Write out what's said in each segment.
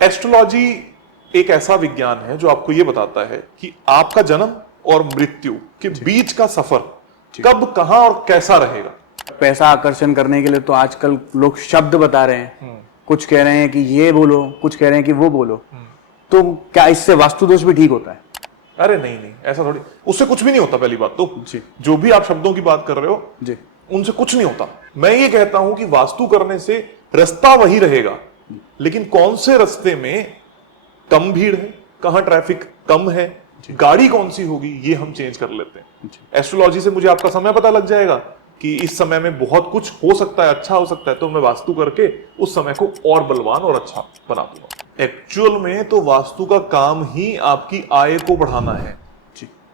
Astrology एक ऐसा विज्ञान है जो आपको यह बताता है कि आपका जन्म और मृत्यु के बीच का सफर कब, कहां और कैसा रहेगा। पैसा आकर्षण करने के लिए तो आजकल लोग शब्द बता रहे हैं, कुछ कह रहे हैं कि ये बोलो, कुछ कह रहे हैं कि वो बोलो। तो क्या इससे वास्तु दोष भी ठीक होता है? अरे नहीं नहीं, ऐसा थोड़ी, उससे कुछ भी नहीं होता। पहली बात तो जी, जो भी आप शब्दों की बात कर रहे हो जी, उनसे कुछ नहीं होता। मैं ये कहता हूं कि वास्तु करने से रास्ता वही रहेगा, लेकिन कौन से रास्ते में कम भीड़ है, कहां ट्रैफिक कम है, गाड़ी कौन सी होगी, ये हम चेंज कर लेते हैं। एस्ट्रोलॉजी से मुझे आपका समय पता लग जाएगा कि इस समय में बहुत कुछ हो सकता है, अच्छा हो सकता है, तो मैं वास्तु करके उस समय को और बलवान और अच्छा बना दूंगा। एक्चुअल में तो वास्तु का काम ही आपकी आय को बढ़ाना है।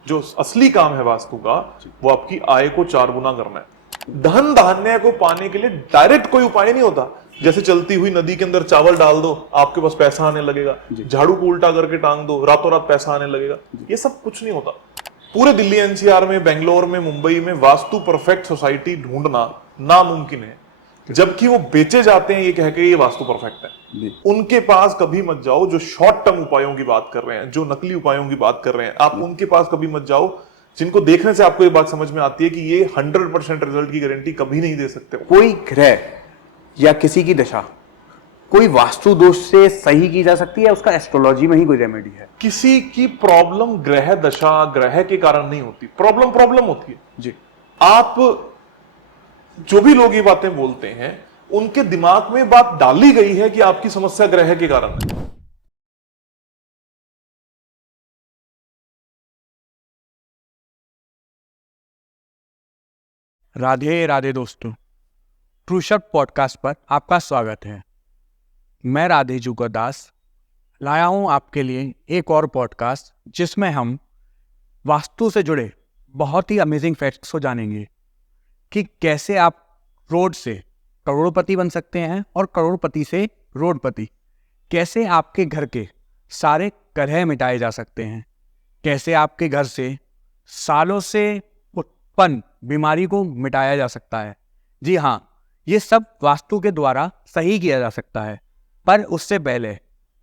जो असली काम है वास्तु का, वो आपकी आय को 4 गुना करना है। धन धान्य को पाने के लिए डायरेक्ट कोई उपाय नहीं होता। जैसे चलती हुई नदी के अंदर चावल डाल दो, आपके पास पैसा आने लगेगा। झाड़ू को उल्टा करके टांग दो, रातों रात पैसा आने लगेगा। ये सब कुछ नहीं होता। पूरे दिल्ली एनसीआर में, बेंगलोर में, मुंबई में वास्तु परफेक्ट सोसाइटी ढूंढना नामुमकिन है, जबकि वो बेचे जाते हैं ये कह के ये वास्तु परफेक्ट है। उनके पास कभी मत जाओ जो शॉर्ट टर्म उपायों की बात कर रहे हैं, जो नकली उपायों की बात कर रहे हैं। आप उनके पास कभी मत जाओ जिनको देखने से आपको ये बात समझ में आती है कि ये 100% रिजल्ट की गारंटी कभी नहीं दे सकते। कोई ग्रह या किसी की दशा कोई वास्तु दोष से सही की जा सकती है, उसका एस्ट्रोलॉजी में ही कोई रेमेडी है? किसी की प्रॉब्लम ग्रह दशा, ग्रह के कारण नहीं होती। प्रॉब्लम होती है जी। आप जो भी लोग ये बातें बोलते हैं, उनके दिमाग में बात डाली गई है कि आपकी समस्या ग्रह के कारण है। राधे राधे दोस्तों, ट्रूशर्ट पॉडकास्ट पर आपका स्वागत है। मैं राधे जुगर दास लाया हूं आपके लिए एक और पॉडकास्ट जिसमें हम वास्तु से जुड़े बहुत ही अमेजिंग फैक्ट्स को जानेंगे कि कैसे आप रोड से करोड़पति बन सकते हैं और करोड़पति से रोडपति, कैसे आपके घर के सारे कलह मिटाए जा सकते हैं, कैसे आपके घर से सालों से उत्पन्न बीमारी को मिटाया जा सकता है। जी हाँ, ये सब वास्तु के द्वारा सही किया जा सकता है। पर उससे पहले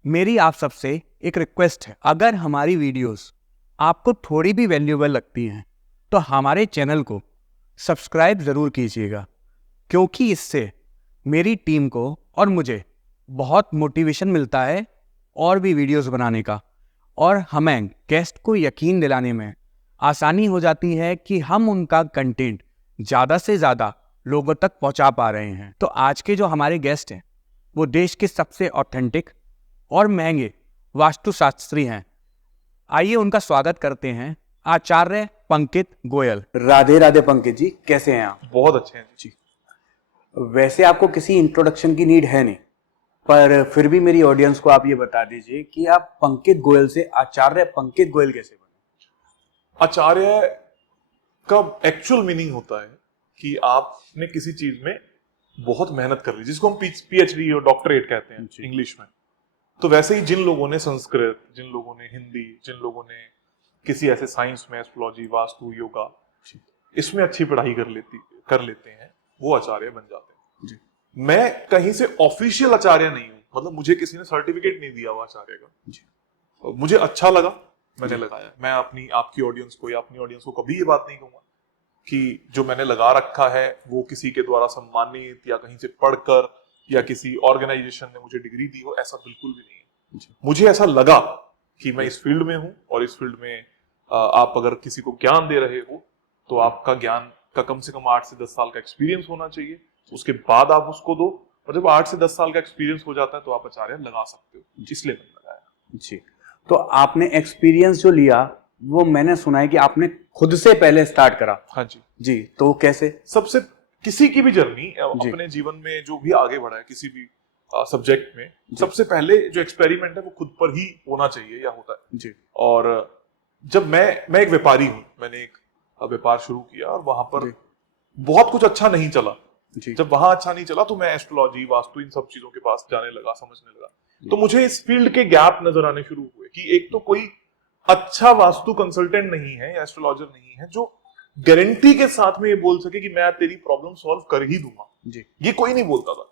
मेरी आप सबसे एक रिक्वेस्ट है, अगर हमारी वीडियोस आपको थोड़ी भी वैल्यूएबल लगती हैं तो हमारे चैनल को सब्सक्राइब ज़रूर कीजिएगा, क्योंकि इससे मेरी टीम को और मुझे बहुत मोटिवेशन मिलता है और भी वीडियोस बनाने का, और हमें गेस्ट को यकीन दिलाने में आसानी हो जाती है कि हम उनका कंटेंट ज़्यादा से ज़्यादा लोगों तक पहुंचा पा रहे हैं। तो आज के जो हमारे गेस्ट हैं वो देश के सबसे ऑथेंटिक और महंगे वास्तुशास्त्री हैं। आइए उनका स्वागत करते हैं, आचार्य पंकित गोयल। राधे राधे पंकित जी, कैसे हैं आप? बहुत अच्छे हैं जी। वैसे आपको किसी इंट्रोडक्शन की नीड है नहीं, पर फिर भी मेरी ऑडियंस को आप ये बता दीजिए कि आप पंकित गोयल से आचार्य पंकित गोयल कैसे बने? आचार्य का एक्चुअल मीनिंग होता है कि आपने किसी चीज में बहुत मेहनत कर ली, जिसको हम पीएचडी और डॉक्टरेट कहते हैं इंग्लिश में। तो वैसे ही जिन लोगों ने संस्कृत, जिन लोगों ने हिंदी, जिन लोगों ने किसी ऐसे साइंस में, एस्ट्रोलॉजी, वास्तु, योगा, इसमें अच्छी पढ़ाई कर लेते हैं, वो आचार्य बन जाते हैं जी। मैं कहीं से ऑफिशियल आचार्य नहीं हूं, मतलब मुझे किसी ने सर्टिफिकेट नहीं दिया हुआ आचार्य का जी। मुझे अच्छा लगा, मैंने लगाया। मैं आपकी ऑडियंस को या अपनी ऑडियंस को कभी ये बात नहीं कहूंगा कि जो मैंने लगा रखा है वो किसी के द्वारा सम्मानित या कहीं से पढ़कर या किसी ऑर्गेनाइजेशन ने मुझे डिग्री दी हो, ऐसा बिल्कुल भी नहीं है। मुझे ऐसा लगा कि मैं इस फील्ड में हूं, और इस फील्ड में आप अगर किसी को ज्ञान दे रहे हो तो आपका ज्ञान का कम से कम 8 से 10 साल का एक्सपीरियंस होना चाहिए। उसके बाद आप उसको दो, और जब 8 से 10 साल का एक्सपीरियंस हो जाता है तो आप आचार्य लगा सकते हो, इसलिए मैंने लगाया जी। तो आपने एक्सपीरियंस जो लिया वो मैंने सुना है कि आपने खुद से पहले स्टार्ट करा। हाँ जी जी, तो कैसे? सबसे किसी की भी जर्नी अपने जीवन में जो भी आगे बढ़ा है किसी भी सब्जेक्ट में, सबसे पहले जो एक्सपेरिमेंट है वो खुद पर ही होना चाहिए या होता है जी। और जब मैं एक व्यापारी हूँ, मैंने एक व्यापार शुरू किया और वहां पर बहुत कुछ अच्छा नहीं चला जी। जब वहां अच्छा नहीं चला तो मैं एस्ट्रोलॉजी, वास्तु, इन सब चीजों के पास जाने लगा, समझने लगा। तो मुझे इस फील्ड के गैप नजर आने शुरू हुए कि एक तो कोई अच्छा वास्तु कंसल्टेंट नहीं है या एस्ट्रोलॉजर नहीं है जो गारंटी के साथ में ये बोल सके कि मैं तेरी प्रॉब्लम सॉल्व कर ही दूंगा जी। ये कोई नहीं बोलता था।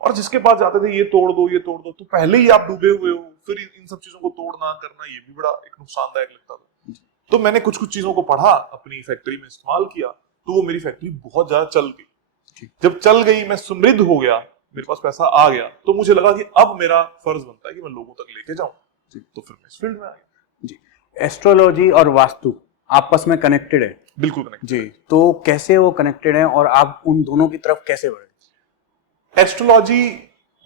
और जिसके पास जाते थे ये तोड़ दो, तो पहले ही आप डूबे हुए हो, फिर इन सब चीजों को तोड़ना करना ये भी बड़ा एक नुकसानदायक लगता था। तो मैंने कुछ कुछ चीजों को पढ़ा, अपनी फैक्ट्री में इस्तेमाल किया, तो वो मेरी फैक्ट्री बहुत ज्यादा चल गई। जब चल गई, मैं समृद्ध हो गया, मेरे पास पैसा आ गया, तो मुझे लगा कि अब मेरा फर्ज बनता है कि मैं लोगों तक लेके जाऊं। तो फिर मैं इस फील्ड में आ गया। जी, एस्ट्रोलॉजी और वास्तु आपस में कनेक्टेड है? बिल्कुल कनेक्टेड जी, तो कैसे वो कनेक्टेड है और आप उन दोनों की तरफ कैसे बढ़े? एस्ट्रोलॉजी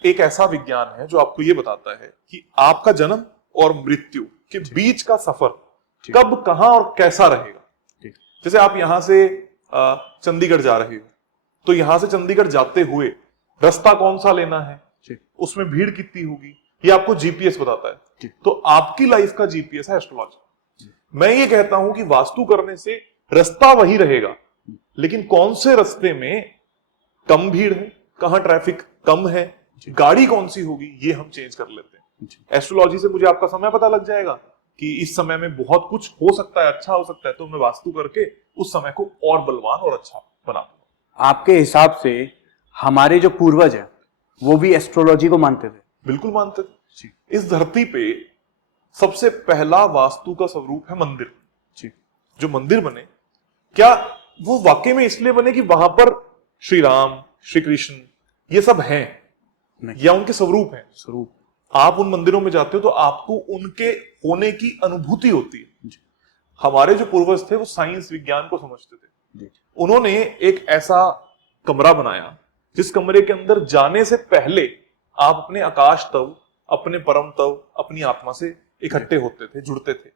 एक ऐसा विज्ञान है जो आपको ये बताता है कि आपका जन्म और मृत्यु के बीच का सफर कब, कहां और कैसा रहेगा। जैसे आप यहां से चंडीगढ़ जा रहे हो, तो यहां से चंडीगढ़ जाते हुए रास्ता कौन सा लेना है, उसमें भीड़ कितनी होगी, ये आपको जीपीएस बताता है। तो आपकी लाइफ का जीपीएस है एस्ट्रोलॉजी। मैं ये कहता हूं कि वास्तु करने से रास्ता वही रहेगा, लेकिन कौन से रास्ते में कम भीड़ है, कहां ट्रैफिक कम है, गाड़ी कौन सी होगी, ये हम चेंज कर लेते हैं। एस्ट्रोलॉजी से मुझे आपका समय पता लग जाएगा कि इस समय में बहुत कुछ हो सकता है, अच्छा हो सकता है, तो मैं वास्तु करके उस समय को और बलवान और अच्छा बना दूंगा। आपके हिसाब से हमारे जो पूर्वज हैं वो भी एस्ट्रोलॉजी को मानते थे? बिल्कुल मानते थे। इस धरती पे सबसे पहला वास्तु का स्वरूप है मंदिर। जो मंदिर बने, क्या वो वाकई में इसलिए बने कि वहां पर श्री राम, श्री कृष्ण ये सब हैं, या उनके स्वरूप हैं? स्वरूप। आप उन मंदिरों में जाते हो तो आपको उनके होने की अनुभूति होती है। हमारे जो पूर्वज थे वो साइंस विज्ञान को समझते थे। उन्होंने एक ऐसा कमरा बनाया जिस कमरे के अंदर जाने से पहले आप अपने आकाश तव, अपने परम तव, अपनी आत्मा से इकट्ठे होते थे, जुड़ते थे।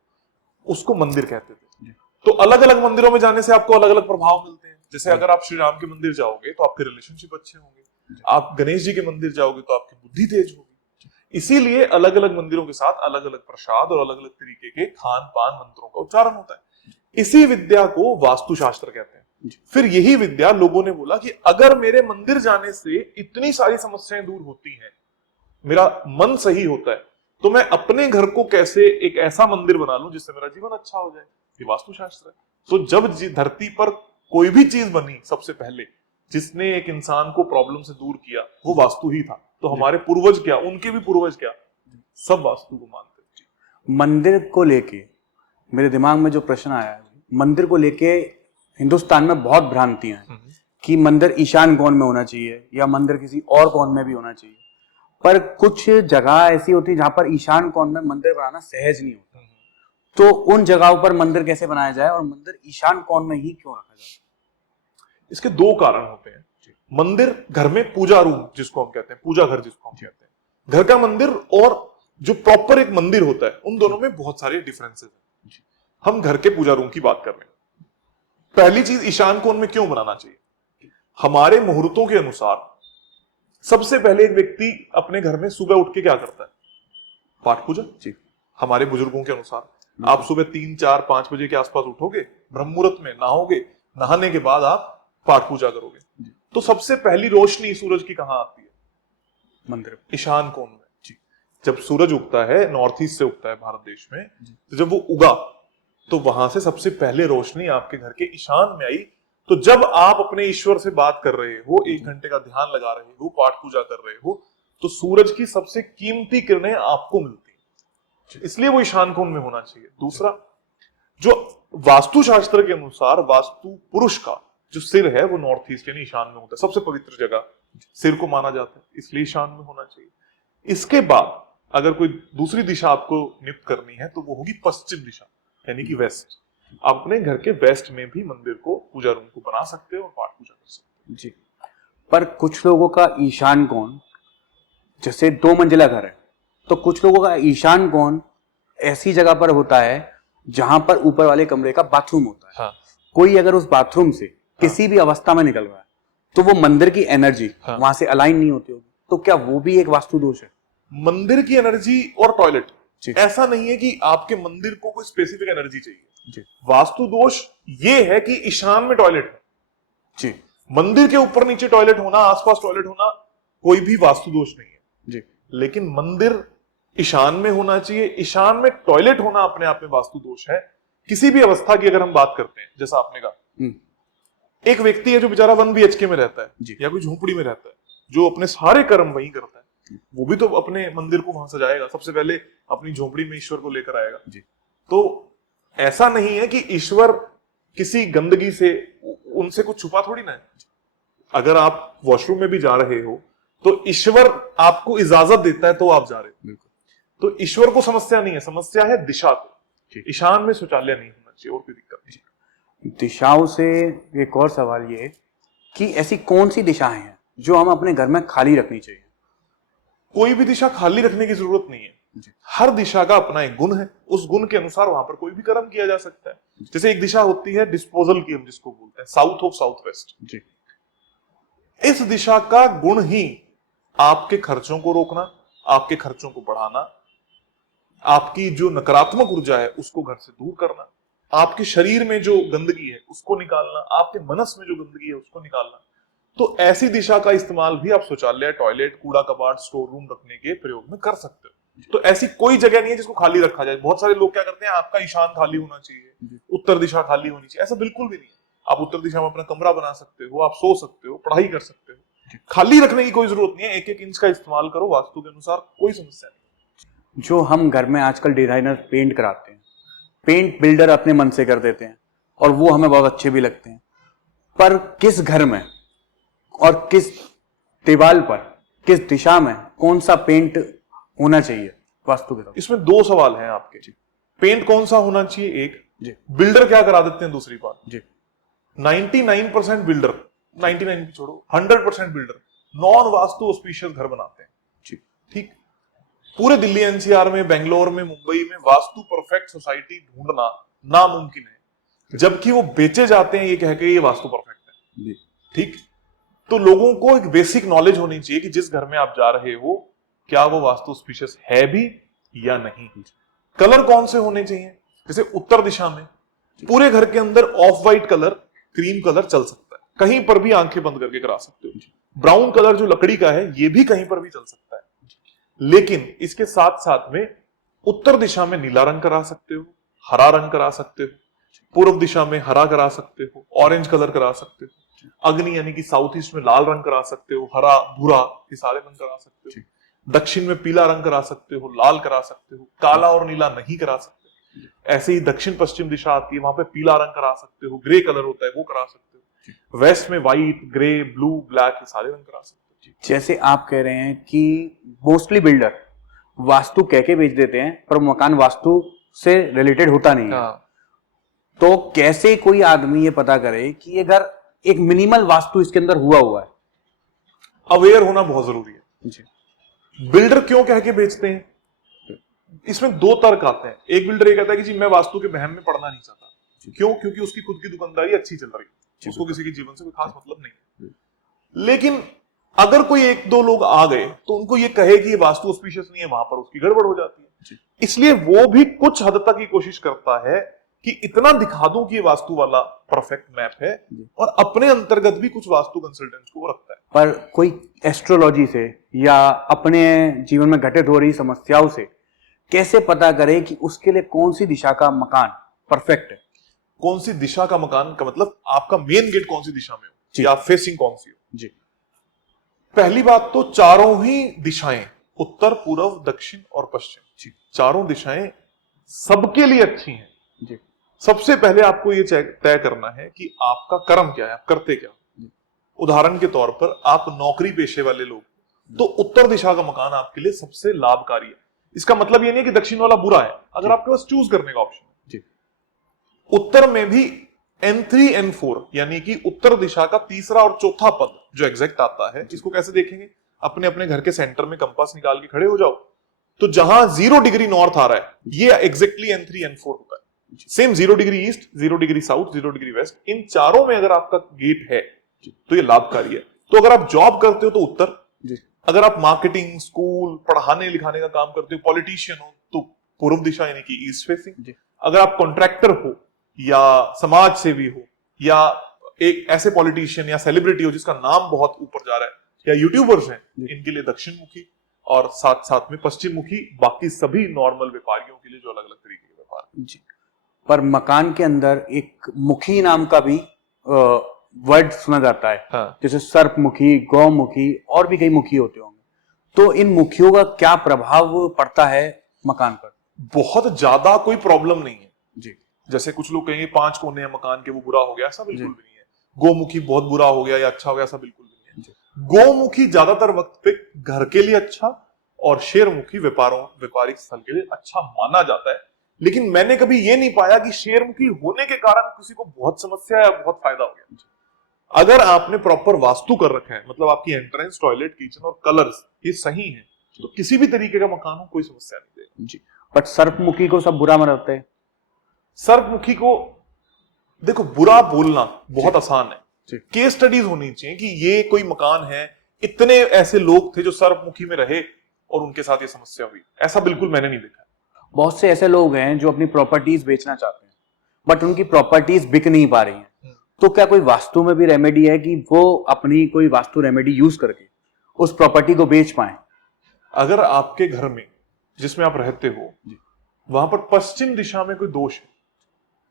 उसको मंदिर कहते थे। तो अलग अलग मंदिरों में जाने से आपको अलग अलग प्रभाव मिलते हैं। जैसे अगर आप श्री राम के मंदिर जाओगे तो आपके रिलेशनशिप अच्छे होंगे, आप गणेश जी के मंदिर जाओगे तो आपकी बुद्धि तेज होगी। इसीलिए अलग अलग मंदिरों के साथ अलग अलग प्रसाद और अलग अलग तरीके के खान पान मंत्रों का उच्चारण होता है। इसी विद्या को वास्तुशास्त्र कहते हैं। फिर यही विद्या लोगों ने बोला कि अगर मेरे मंदिर जाने से इतनी सारी समस्याएं दूर होती हैं, मेरा मन सही होता है, तो मैं अपने घर को कैसे एक ऐसा मंदिर बना लूं जिससे मेरा जीवन अच्छा हो जाए। ये वास्तुशास्त्र है। तो जब धरती पर कोई भी चीज बनी, सबसे पहले जिसने एक इंसान को प्रॉब्लम से दूर किया वो वास्तु ही था। तो हमारे पूर्वज क्या, उनके भी पूर्वज क्या, सब वास्तु को मानते थे। मंदिर को लेके मेरे दिमाग में जो प्रश्न आया है, मंदिर को लेके हिंदुस्तान में बहुत भ्रांतियां हैं कि मंदिर ईशान कोण में होना चाहिए या मंदिर किसी और कोण में भी होना चाहिए, पर कुछ जगह ऐसी होती है जहां पर ईशान कोण में मंदिर बनाना सहज नहीं होता। तो उन जगहों पर मंदिर कैसे बनाया जाए और मंदिर ईशान कोण में ही क्यों रखा जाए? इसके दो कारण होते हैं। मंदिर, घर में पूजा रूम जिसको हम कहते हैं, पूजा घर जिसको हम कहते हैं, घर का मंदिर और जो प्रॉपर एक मंदिर होता है, उन दोनों में बहुत सारे डिफरेंसेस हैं। हम घर के पूजा रूम की बात कर रहे हैं। पहली चीज, ईशान कोण में क्यों बनाना चाहिए? हमारे मुहूर्तों के अनुसार सबसे पहले एक व्यक्ति अपने घर में सुबह उठ के क्या करता है? पाठ पूजा। हमारे बुजुर्गों के अनुसार आप सुबह 3, 4, 5 बजे के आसपास उठोगे, ब्रह्म मुहूर्त में नहाओगे, नहाने के बाद आप पाठ पूजा करोगे। तो सबसे पहली रोशनी सूरज की कहां आती है? मंदिर, ईशान कोण में। जब सूरज उगता है, नॉर्थ ईस्ट से उगता है भारत देश में, तो जब वो उगा तो वहां से सबसे पहले रोशनी आपके घर के ईशान में आई। तो जब आप अपने ईश्वर से बात कर रहे हो, 1 घंटे का ध्यान लगा रहे हो, पाठ पूजा कर रहे हो, तो सूरज की सबसे कीमती किरणें आपको मिलती हैं। इसलिए वो ईशान कोण में होना चाहिए। दूसरा, जो वास्तुशास्त्र के अनुसार वास्तु पुरुष का जो सिर है वो नॉर्थ ईस्ट यानी ईशान में होता है। सबसे पवित्र जगह सिर को माना जाता है, इसलिए ईशान में होना चाहिए। इसके बाद अगर कोई दूसरी दिशा आपको नियुक्त करनी है तो वो होगी पश्चिम दिशा, यानी कि वेस्ट। आप अपने घर के वेस्ट में भी मंदिर को, पूजा रूम को बना सकते हो और पाठ पूजा कर सकते हो। जी, पर कुछ लोगों का ईशान कोण, जैसे 2 मंजिला घर है, तो कुछ लोगों का ईशान कोण ऐसी जगह पर होता है जहां पर ऊपर वाले कमरे का बाथरूम होता है। हाँ। कोई अगर उस बाथरूम से किसी भी अवस्था में निकल रहा है तो वो मंदिर की एनर्जी वहां से अलाइन नहीं होती होगी, तो क्या वो भी एक वास्तु दोष है? मंदिर की एनर्जी और टॉयलेट, ऐसा नहीं है कि आपके मंदिर को कोई स्पेसिफिक एनर्जी चाहिए। वास्तु दोष ये है कि ईशान में टॉयलेट है। जी, मंदिर के ऊपर नीचे टॉयलेट होना, आसपास टॉयलेट होना कोई भी वास्तु दोष नहीं है। जी, लेकिन मंदिर ईशान में होना चाहिए। ईशान में टॉयलेट होना अपने आप में वास्तु दोष है। किसी भी अवस्था की अगर हम बात करते हैं, जैसा आपने कहा, एक व्यक्ति है जो बेचारा 1 BHK में रहता है या कोई झोपड़ी में रहता है, जो अपने सारे कर्म वहीं करता है, वो भी तो अपने मंदिर को वहां सजाएगा, सबसे पहले अपनी झोपड़ी में ईश्वर को लेकर आएगा जी। तो ऐसा नहीं है कि ईश्वर किसी गंदगी से, उनसे कुछ छुपा थोड़ी ना है। अगर आप वॉशरूम में भी जा रहे हो तो ईश्वर आपको इजाजत देता है तो आप जा रहे हो। बिल्कुल। तो ईश्वर को समस्या नहीं है, समस्या है दिशा को। ईशान में शौचालय नहीं होना चाहिए, और कोई दिक्कत नहीं। दिशाओं से एक और सवाल ये कि ऐसी कौन सी दिशाएं हैं जो हम अपने घर में खाली रखनी चाहिए? कोई भी दिशा खाली रखने की जरूरत नहीं है। हर दिशा का अपना एक गुण है, उस गुण के अनुसार वहां पर कोई भी कर्म किया जा सकता है। जैसे एक दिशा होती है डिस्पोजल की, हम जिसको बोलते हैं साउथ ऑफ साउथ वेस्ट। जी। इस दिशा का गुण ही आपके खर्चों को रोकना, आपके खर्चों को बढ़ाना, आपकी जो नकारात्मक ऊर्जा है उसको घर से दूर करना, आपके शरीर में जो गंदगी है उसको निकालना, आपके मनस में जो गंदगी है उसको निकालना। तो ऐसी दिशा का इस्तेमाल भी आप शौचालय, टॉयलेट, कूड़ा कबाड़, स्टोर रूम रखने के प्रयोग में कर सकते हो। तो ऐसी कोई जगह नहीं है जिसको खाली रखा जाए। बहुत सारे लोग क्या करते हैं, आपका ईशान खाली होना चाहिए, उत्तर दिशा खाली होनी चाहिए। ऐसा बिल्कुल भी नहीं है। आप उत्तर दिशा में अपना कमरा बना सकते हो, आप सो सकते हो, पढ़ाई कर सकते हो। खाली रखने की कोई जरूरत नहीं है। एक एक इंच का इस्तेमाल करो वास्तु के अनुसार, कोई समस्या नहीं। जो हम घर में आजकल डिजाइनर पेंट कराते हैं, पेंट बिल्डर अपने मन से कर देते हैं और वो हमें बहुत अच्छे भी लगते हैं, पर किस घर में और किस दीवार पर, किस दिशा में कौन सा पेंट होना चाहिए वास्तु के तरफ? इसमें दो सवाल हैं आपके। पेंट कौन सा होना चाहिए, एक जी। बिल्डर क्या करा देते हैं, दूसरी बात। जी। 99% बिल्डर, 99 भी छोड़ो, 100% बिल्डर नॉन वास्तु ऑस्पिशियस घर बनाते हैं। जी। ठीक। पूरे दिल्ली एनसीआर में, बेंगलोर में, मुंबई में वास्तु परफेक्ट सोसाइटी ढूंढना नामुमकिन है, जबकि वो बेचे जाते हैं ये कह के ये वास्तु परफेक्ट है। जी। ठीक। तो लोगों को एक बेसिक नॉलेज होनी चाहिए कि जिस घर में आप जा रहे हो क्या वो वास्तु ऑस्पिशियस है भी या नहीं। कलर कौन से होने चाहिए, जैसे उत्तर दिशा में पूरे घर के अंदर of white colour, cream colour चल सकता है, कहीं पर भी आंखें बंद करके करा सकते हो। ब्राउन कलर जो लकड़ी का है ये भी कहीं पर भी चल सकता है। लेकिन इसके साथ साथ में उत्तर दिशा में नीला रंग करा सकते हो, हरा रंग करा सकते हो, पूर्व दिशा में हरा करा सकते हो, ऑरेंज कलर करा सकते हो, अग्नि यानी कि साउथ ईस्ट में लाल रंग करा सकते हो, हरा भूरा ये सारे रंग करा सकते हो, दक्षिण में पीला रंग करा सकते हो, लाल करा सकते हो, काला और नीला नहीं करा सकते। ऐसे ही दक्षिण पश्चिम दिशा आती है, वहां पे पीला रंग करा सकते हो, ग्रे कलर होता है वो करा सकते हो। वेस्ट में व्हाइट, ग्रे, ब्लू, ब्लैक ये सारे रंग करा सकते हो। जैसे आप कह रहे हैं कि मोस्टली बिल्डर वास्तु कह के बेच देते हैं पर मकान वास्तु से रिलेटेड होता नहीं है। तो कैसे कोई आदमी ये पता करे कि ये घर एक मिनिमल वास्तु इसके अंदर हुआ है? अवेयर होना बहुत जरूरी है। जी। बिल्डर क्यों कह के बेचते हैं, इसमें दो तर्क आते हैं। एक बिल्डर ये कहता है कि जी मैं वास्तु के बहम में पड़ना नहीं चाहता। क्यों? क्योंकि उसकी खुद की दुकानदारी अच्छी चल रही है, उसको किसी के जीवन से कोई खास मतलब नहीं है। लेकिन अगर कोई एक दो लोग आ गए तो उनको ये कहे कि ये वास्तु ऑस्पिशियस नहीं है, वहां पर उसकी गड़बड़ हो जाती है। इसलिए वो भी कुछ हद तक की कोशिश करता है कि इतना दिखा दूं कि ये वास्तु वाला परफेक्ट मैप है, और अपने अंतर्गत भी कुछ वास्तु कंसल्टेंट्स को वो रखता है। पर कोई एस्ट्रोलॉजी से या अपने जीवन में घटित हो रही समस्याओं से कैसे पता करे कि उसके लिए कौन सी दिशा का मकान परफेक्ट है? कौन सी दिशा का मकान का मतलब आपका मेन गेट कौन सी दिशा में हो या फेसिंग कौन सी हो। जी। पहली बात तो चारों ही दिशाएं, उत्तर, पूर्व, दक्षिण और पश्चिम, चारों दिशाएं सबके लिए अच्छी हैं। जी। सबसे पहले आपको ये तय करना है कि आपका कर्म क्या है, आप करते क्या। उदाहरण के तौर पर आप नौकरी पेशे वाले लोग, तो उत्तर दिशा का मकान आपके लिए सबसे लाभकारी है। इसका मतलब ये नहीं है कि दक्षिण वाला बुरा है, अगर आपके पास चूज करने का ऑप्शन है। उत्तर में भी N3 N4 यानी कि उत्तर दिशा का तीसरा और चौथा पद जो एग्जैक्ट आता है, इसको कैसे देखेंगे, अपने अपने घर के सेंटर में कंपास निकाल के खड़े हो जाओ, तो जहां 0 डिग्री नॉर्थ आ रहा है ये एग्जैक्टली N3 N4 होता है। Same 0 degree east, 0 degree south, 0 degree west, इन चारों में अगर आपका गेट है तो ये लाभकारी है। तो अगर आप जॉब करते हो तो उत्तर, अगर आप मार्केटिंग, स्कूल, पढ़ाने लिखाने का काम करते हो, पॉलिटिशियन हो तो पूर्व दिशा यानी कि ईस्ट फेसिंग। अगर आप कॉन्ट्रैक्टर हो या समाज सेवी हो या एक ऐसे पॉलिटिशियन या सेलिब्रिटी हो जिसका नाम बहुत ऊपर जा रहा है, या यूट्यूबर्स हैं, इनके लिए दक्षिण मुखी, और साथ साथ में पश्चिम मुखी, बाकी सभी नॉर्मल व्यापारियों के लिए जो अलग अलग तरीके के व्यापार। जी। पर मकान के अंदर एक मुखी नाम का भी वर्ड सुना जाता है, हाँ। जैसे सर्पमुखी, गौमुखी और भी कई मुखी होते होंगे, तो इन मुखियों का क्या प्रभाव पड़ता है मकान पर? बहुत ज्यादा कोई प्रॉब्लम नहीं है। जी जैसे कुछ लोग कहेंगे 5 कोने हैं मकान के, वो बुरा हो गया, ऐसा बिल्कुल भी नहीं है। गोमुखी बहुत बुरा हो गया या अच्छा हो गया, ऐसा बिल्कुल भी नहीं है। गोमुखी ज्यादातर वक्त पे घर के लिए अच्छा और शेरमुखी व्यापारिक स्थल के लिए अच्छा माना जाता है। लेकिन मैंने कभी ये नहीं पाया कि शेरमुखी होने के कारण किसी को बहुत समस्या या बहुत फायदा हो गया। अगर आपने प्रॉपर वास्तु कर रखा है, मतलब आपकी एंट्रेंस, टॉयलेट, किचन और कलर्स ये सही है, तो किसी भी तरीके का मकान हो कोई समस्या नहीं देगा। जी। बट सर्पमुखी को सब बुरा मानते हैं। सर्पमुखी को देखो, बुरा बोलना बहुत आसान है। जी। केस स्टडीज होनी चाहिए कि ये कोई मकान है, इतने ऐसे लोग थे जो सर्पमुखी में रहे और उनके साथ ये समस्या हुई, ऐसा बिल्कुल मैंने नहीं देखा। बहुत से ऐसे लोग हैं जो अपनी प्रॉपर्टीज बेचना चाहते हैं, बट उनकी प्रॉपर्टीज बिक नहीं पा रही हैं, तो क्या कोई वास्तु में भी रेमेडी है कि वो अपनी कोई वास्तु रेमेडी यूज करके उस प्रॉपर्टी को बेच पाए? अगर आपके घर में जिसमें आप रहते हो वहां पर पश्चिम दिशा में कोई दोष है,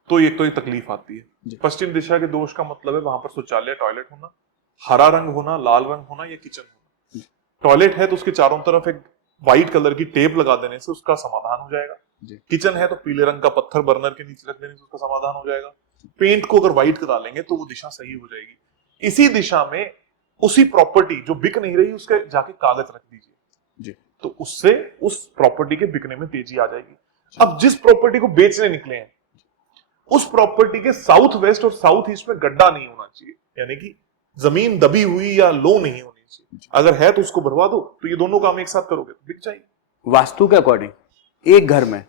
तो ये तकलीफ आती है। पश्चिम दिशा के दोष का मतलब है वहां पर शौचालय, टॉयलेट होना, हरा रंग होना, लाल रंग होना या किचन होना। टॉयलेट है तो उसके चारों तरफ एक व्हाइट कलर की टेप लगा देने से उसका समाधान हो जाएगा। किचन है तो पीले रंग का पत्थर बर्नर के नीचे रख देने से उसका समाधान हो जाएगा। पेंट को अगर व्हाइट करा लेंगे तो वो दिशा सही हो जाएगी। इसी दिशा में उसी प्रॉपर्टी जो बिक नहीं रही उसके जाके कागज रख दीजिए, तो उससे उस प्रॉपर्टी के बिकने में तेजी आ जाएगी। अब जिस प्रॉपर्टी को बेचने निकले हैं उस प्रॉपर्टी के साउथ वेस्ट और साउथ ईस्ट में गड्ढा नहीं होना चाहिए, यानी कि जमीन दबी हुई या लो नहीं होनी चाहिए। अगर है तो उसको भरवा दो, तो ये दोनों काम एक साथ करोगे तो बिक जाएगी। वास्तु के अकॉर्डिंग एक घर में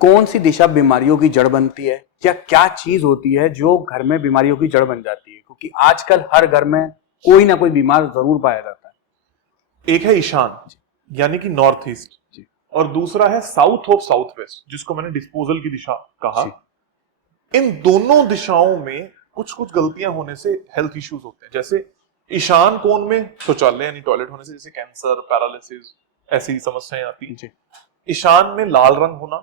कौन सी दिशा बीमारियों की जड़ बनती है, या क्या चीज होती है जो घर में बीमारियों की जड़ बन जाती है? क्योंकि आजकल हर घर में कोई ना कोई बीमार जरूर पाया जाता है। एक है ईशान यानी कि नॉर्थ ईस्ट, और दूसरा है साउथ ऑफ साउथ वेस्ट जिसको मैंने डिस्पोजल की दिशा कहा। इन दोनों दिशाओं में कुछ कुछ गलतियां होने से हेल्थ इश्यूज होते हैं। जैसे ईशान कोण में शौचालय यानी टॉयलेट होने से जैसे कैंसर, पैरालिसिस, ऐसी समस्याएं आती हैं। ईशान में लाल रंग होना,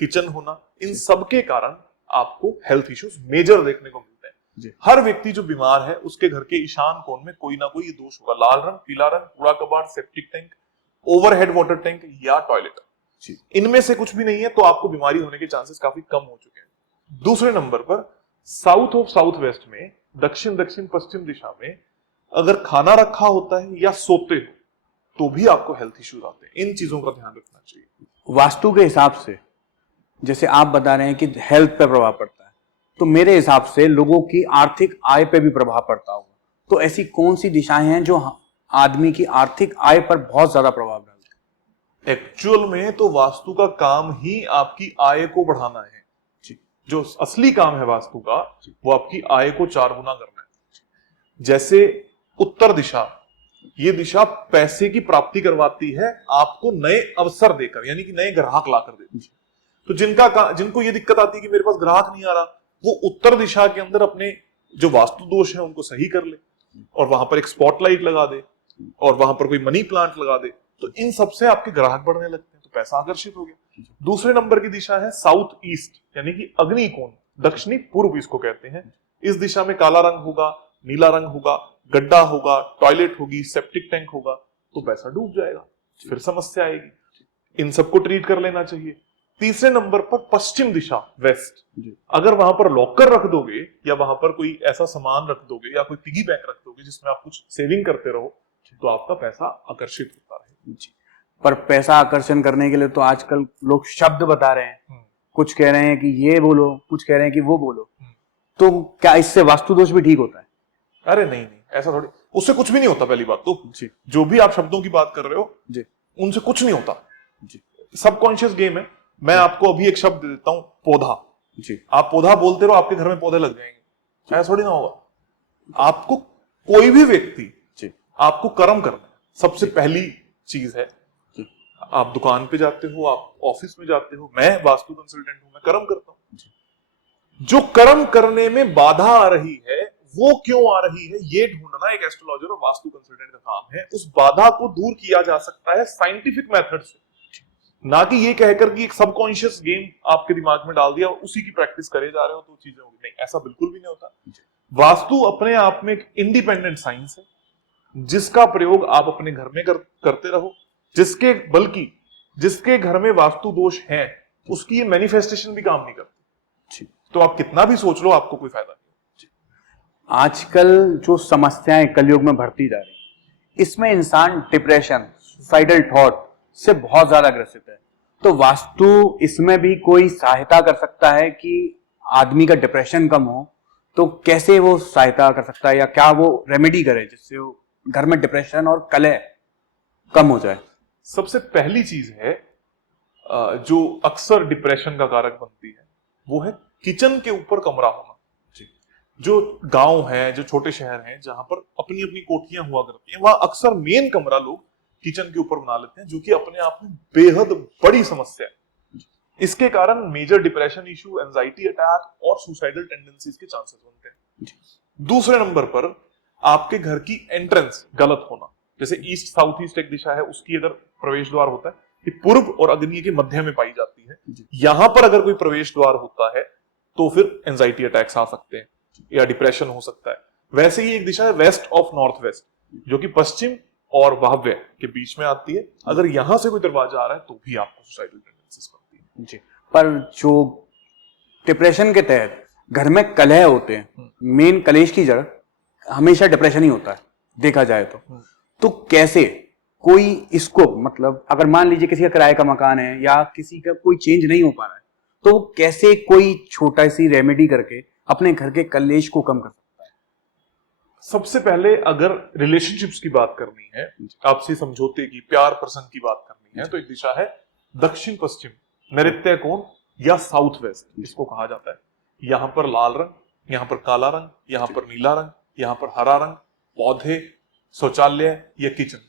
किचन होना, इन सब के कारण आपको हेल्थ इश्यूज मेजर देखने को मिलते हैं। हर व्यक्ति जो बीमार है उसके घर के ईशान कोण में कोई ना कोई ये दोष होगा। लाल रंग, पीला रंग, कूड़ा कबाड़, septic tank, overhead water tank या टॉयलेट, इनमें से कुछ भी नहीं है तो आपको बीमारी होने के चांसेस काफी कम हो चुके हैं। दूसरे नंबर पर साउथ ऑफ साउथ वेस्ट में, दक्षिण दक्षिण पश्चिम दिशा में अगर खाना रखा होता है या सोते हो तो भी आपको हेल्थ इश्यूज आते हैं। इन चीजों का ध्यान रखना चाहिए। वास्तु के हिसाब से जैसे आप बता रहे हैं कि हेल्थ पे प्रभाव पड़ता है, तो मेरे हिसाब से लोगों की आर्थिक आय पे भी प्रभाव पड़ता होगा। तो ऐसी कौन सी दिशाएं हैं जो आदमी की आर्थिक आय पर बहुत ज्यादा प्रभाव डालती है? एक्चुअल में तो वास्तु का काम ही आपकी आय को बढ़ाना है। जो असली काम है वास्तु का वो आपकी आय को 4 गुना करना है। जैसे उत्तर दिशा, ये दिशा पैसे की प्राप्ति करवाती है आपको नए अवसर देकर, यानी कि नए ग्राहक लाकर देती है। तो जिनको ये दिक्कत आती है कि मेरे पास ग्राहक नहीं आ रहा, वो उत्तर दिशा के अंदर अपने जो वास्तु दोष है उनको सही कर ले और वहां पर एक स्पॉटलाइट लगा दे और वहां पर कोई मनी प्लांट लगा दे, तो इन सबसे आपके ग्राहक बढ़ने लगते हैं, तो पैसा आकर्षित हो गया। दूसरे नंबर की दिशा है साउथ ईस्ट यानी कि अग्नि कोण, दक्षिणी पूर्व इसको कहते हैं। इस दिशा में काला रंग होगा, नीला रंग होगा, गड्ढा होगा, टॉयलेट होगी, सेप्टिक टैंक होगा, तो पैसा डूब जाएगा, फिर समस्या आएगी। इन सबको ट्रीट कर लेना चाहिए। तीसरे नंबर पर पश्चिम दिशा वेस्ट, अगर वहां पर लॉकर रख दोगे या वहां पर कोई ऐसा सामान रख दोगे या कोई पिगी बैंक रख दोगे जिसमें आप कुछ सेविंग करते रहो, तो आपका पैसा आकर्षित होता रहेगा। पर पैसा आकर्षण करने के लिए तो आजकल लोग शब्द बता रहे हैं, कुछ कह रहे हैं कि ये बोलो, कुछ कह रहे हैं कि वो बोलो, तो क्या इससे वास्तु दोष भी ठीक होता है? अरे नहीं, ऐसा थोड़ी, उससे कुछ भी नहीं होता। पहली बात तो जो भी आप शब्दों की बात कर रहे हो उनसे कुछ नहीं होता। सबकॉन्शियस गेम है। मैं आपको अभी एक शब्द देता हूं, पौधा। आप पौधा बोलते रहो, आपके घर में पौधे लग जाएंगे, ऐसा थोड़ी ना होगा। आपको कोई भी व्यक्ति आपको कर्म करना है, सबसे पहली चीज है। आप दुकान पे जाते हो, आप ऑफिस में जाते हो, मैं वास्तु कंसल्टेंट हूं, मैं कर्म करता हूं। जो कर्म करने में बाधा आ रही है वो क्यों आ रही है, ये ढूंढना एक एस्ट्रोलॉजर और वास्तु कंसल्टेंट का काम है। उस बाधा को दूर किया जा सकता है साइंटिफिक मेथड से, ना कि ये कहकर कि एक सबकॉन्शियस गेम आपके दिमाग में डाल दिया और उसी की प्रैक्टिस करे जा रहे हो तो चीजें होगी। नहीं, ऐसा बिल्कुल भी नहीं होता। वास्तु अपने आप में एक इंडिपेंडेंट साइंस है जिसका प्रयोग आप अपने घर में करते रहो, बल्कि जिसके घर में वास्तु दोष है उसकी ये मैनिफेस्टेशन भी काम नहीं करती। तो आप कितना भी सोच लो, आपको कोई फायदा नहीं। आजकल जो समस्याएं कलयुग में बढ़ती जा रही, इसमें इंसान डिप्रेशन, सुसाइडल थॉट से बहुत ज्यादा ग्रसित है। तो वास्तु इसमें भी कोई सहायता कर सकता है कि आदमी का डिप्रेशन कम हो? तो कैसे वो सहायता कर सकता है, या क्या वो रेमेडी करे जिससे वो घर में डिप्रेशन और कलह कम हो जाए? सबसे पहली चीज है जो अक्सर डिप्रेशन का कारक बनती है, वो है किचन के ऊपर कमरा होना। जो गांव है, जो छोटे शहर हैं, जहां पर अपनी अपनी कोठियां हुआ करती हैं, वहां अक्सर मेन कमरा लोग किचन के ऊपर बना लेते हैं, जो कि अपने आप में बेहद बड़ी समस्या है। इसके कारण major depression issue, anxiety attack और सुसाइडल टेंडेंसीज के चांसेस बनते हैं। दूसरे नंबर पर आपके घर की एंट्रेंस गलत होना, जैसे ईस्ट साउथ ईस्ट एक दिशा है, उसकी अगर प्रवेश द्वार होता है कि पूर्व और आग्नेय के मध्य में पाई जाती है, यहां पर अगर कोई प्रवेश द्वार होता है तो फिर एंजाइटी अटैक्स आ सकते हैं या डिप्रेशन हो सकता है। वैसे ही एक दिशा है वेस्ट ऑफ नॉर्थ वेस्ट, जो कि पश्चिम और वायव्य के बीच में आती है। अगर यहां से कोई दरवाजा आ रहा है तो भी आपको सुसाइडल टेंडेंसीज बनती है। जी, पर जो डिप्रेशन के तहत घर में कलह होते हैं, मेन कलेश की जड़ हमेशा डिप्रेशन ही होता है देखा जाए तो कैसे कोई इसको, मतलब अगर मान लीजिए किसी का किराए का मकान है या किसी का कोई चेंज नहीं हो पा रहा है, तो कैसे कोई छोटा सी रेमेडी करके अपने घर के कलेश को कम कर सकता है? सबसे पहले अगर रिलेशनशिप्स की बात करनी है, आपसी समझौते की, प्यार प्रसंग की बात करनी है, तो एक दिशा है दक्षिण पश्चिम, नैऋत्य कोण या साउथ वेस्ट जिसको कहा जाता है। यहां पर लाल रंग, यहां पर काला रंग, यहां पर नीला रंग, यहां पर हरा रंग, पौधे, शौचालय या किचन।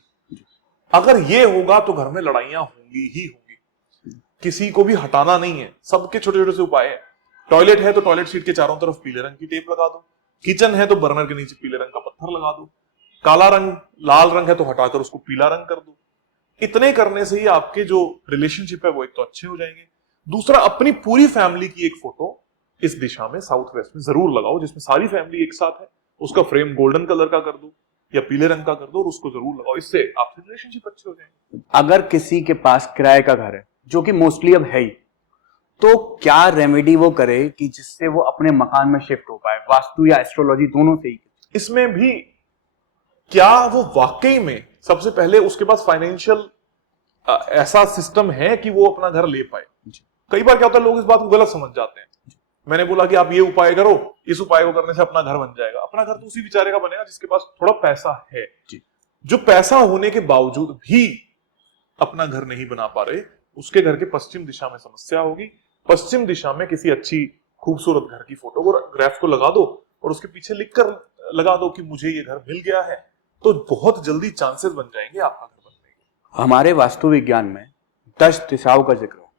अगर ये होगा तो घर में लड़ाइयां होंगी ही होंगी। किसी को भी हटाना नहीं है, सबके छोटे छोटे से उपाय है। टॉयलेट है तो टॉयलेट सीट के चारों तरफ पीले रंग की टेप लगा दो, किचन है तो बर्नर के नीचे पीले रंग का पत्थर लगा दो, काला रंग लाल रंग है तो हटाकर उसको पीला रंग कर दो। इतने करने से ही आपके जो रिलेशनशिप है वो एक तो अच्छे हो जाएंगे। दूसरा, अपनी पूरी फैमिली की एक फोटो इस दिशा में साउथ वेस्ट में जरूर लगाओ, जिसमें सारी फैमिली एक साथ है। उसका फ्रेम गोल्डन कलर का कर दो या पीले रंग का कर दो और उसको जरूर लगाओ। इससे आपके रिलेशनशिप अच्छे हो जाएंगे। अगर किसी के पास किराए का घर है, जो कि मोस्टली अब है ही, तो क्या रेमेडी वो करे कि जिससे वो अपने मकान में शिफ्ट हो पाए, वास्तु या एस्ट्रोलॉजी दोनों से ही? इसमें भी क्या वो वाकई में सबसे पहले उसके पास फाइनेंशियल ऐसा सिस्टम है कि वो अपना घर ले पाए। कई बार क्या होता है, लोग इस बात को गलत समझ जाते हैं। मैंने बोला कि आप ये उपाय करो, इस उपाय को करने से अपना घर बन जाएगा। अपना घर तो उसी बेचारे का बनेगा जिसके पास थोड़ा पैसा है। जो पैसा होने के बावजूद भी अपना घर नहीं बना पा रहे, उसके घर के पश्चिम दिशा में समस्या होगी। पश्चिम दिशा में किसी अच्छी खूबसूरत घर की फोटोग्राफ को लगा दो और उसके पीछे लिखकर लगा दो कि मुझे ये घर मिल गया है, तो बहुत जल्दी चांसेस बन जाएंगे आपका घर बनने के। हमारे वास्तु विज्ञान में 10 दिशाओं का जिक्र हो,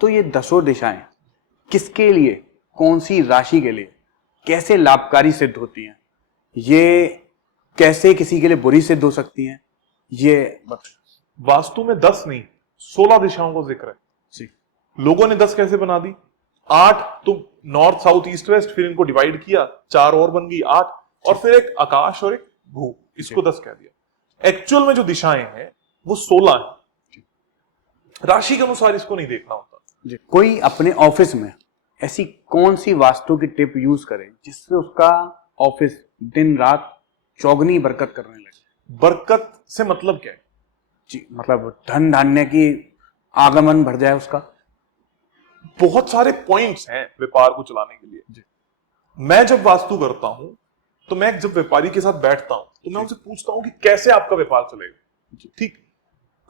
तो ये 10 दिशाएं किसके लिए, कौन सी राशि के लिए कैसे लाभकारी सिद्ध होती हैं, ये कैसे किसी के लिए बुरी सिद्ध हो सकती हैं, ये वास्तु में 10 नहीं 16 दिशाओं का जिक्र है। लोगों ने 10 कैसे बना दी? 8 तो नॉर्थ साउथ ईस्ट वेस्ट, फिर इनको डिवाइड किया, 4 और बन गई 8, और फिर एक आकाश और एक भू, इसको 10 कह दिया। एक्चुअल में जो दिशाएं हैं वो 16 है। राशि के अनुसार इसको नहीं देखना होता। कोई अपने ऑफिस में ऐसी कौन सी वास्तु की टिप यूज करे जिससे उसका ऑफिस दिन रात चौगनी बरकत करने लगे? बरकत से मतलब क्या है? जी, मतलब धन धान्य की आगमन बढ़ जाए उसका। बहुत सारे पॉइंट्स हैं व्यापार को चलाने के लिए। मैं जब वास्तु करता हूं तो मैं जब व्यापारी के साथ बैठता हूं तो मैं उनसे पूछता हूं कि कैसे आपका व्यापार चलेगा। ठीक,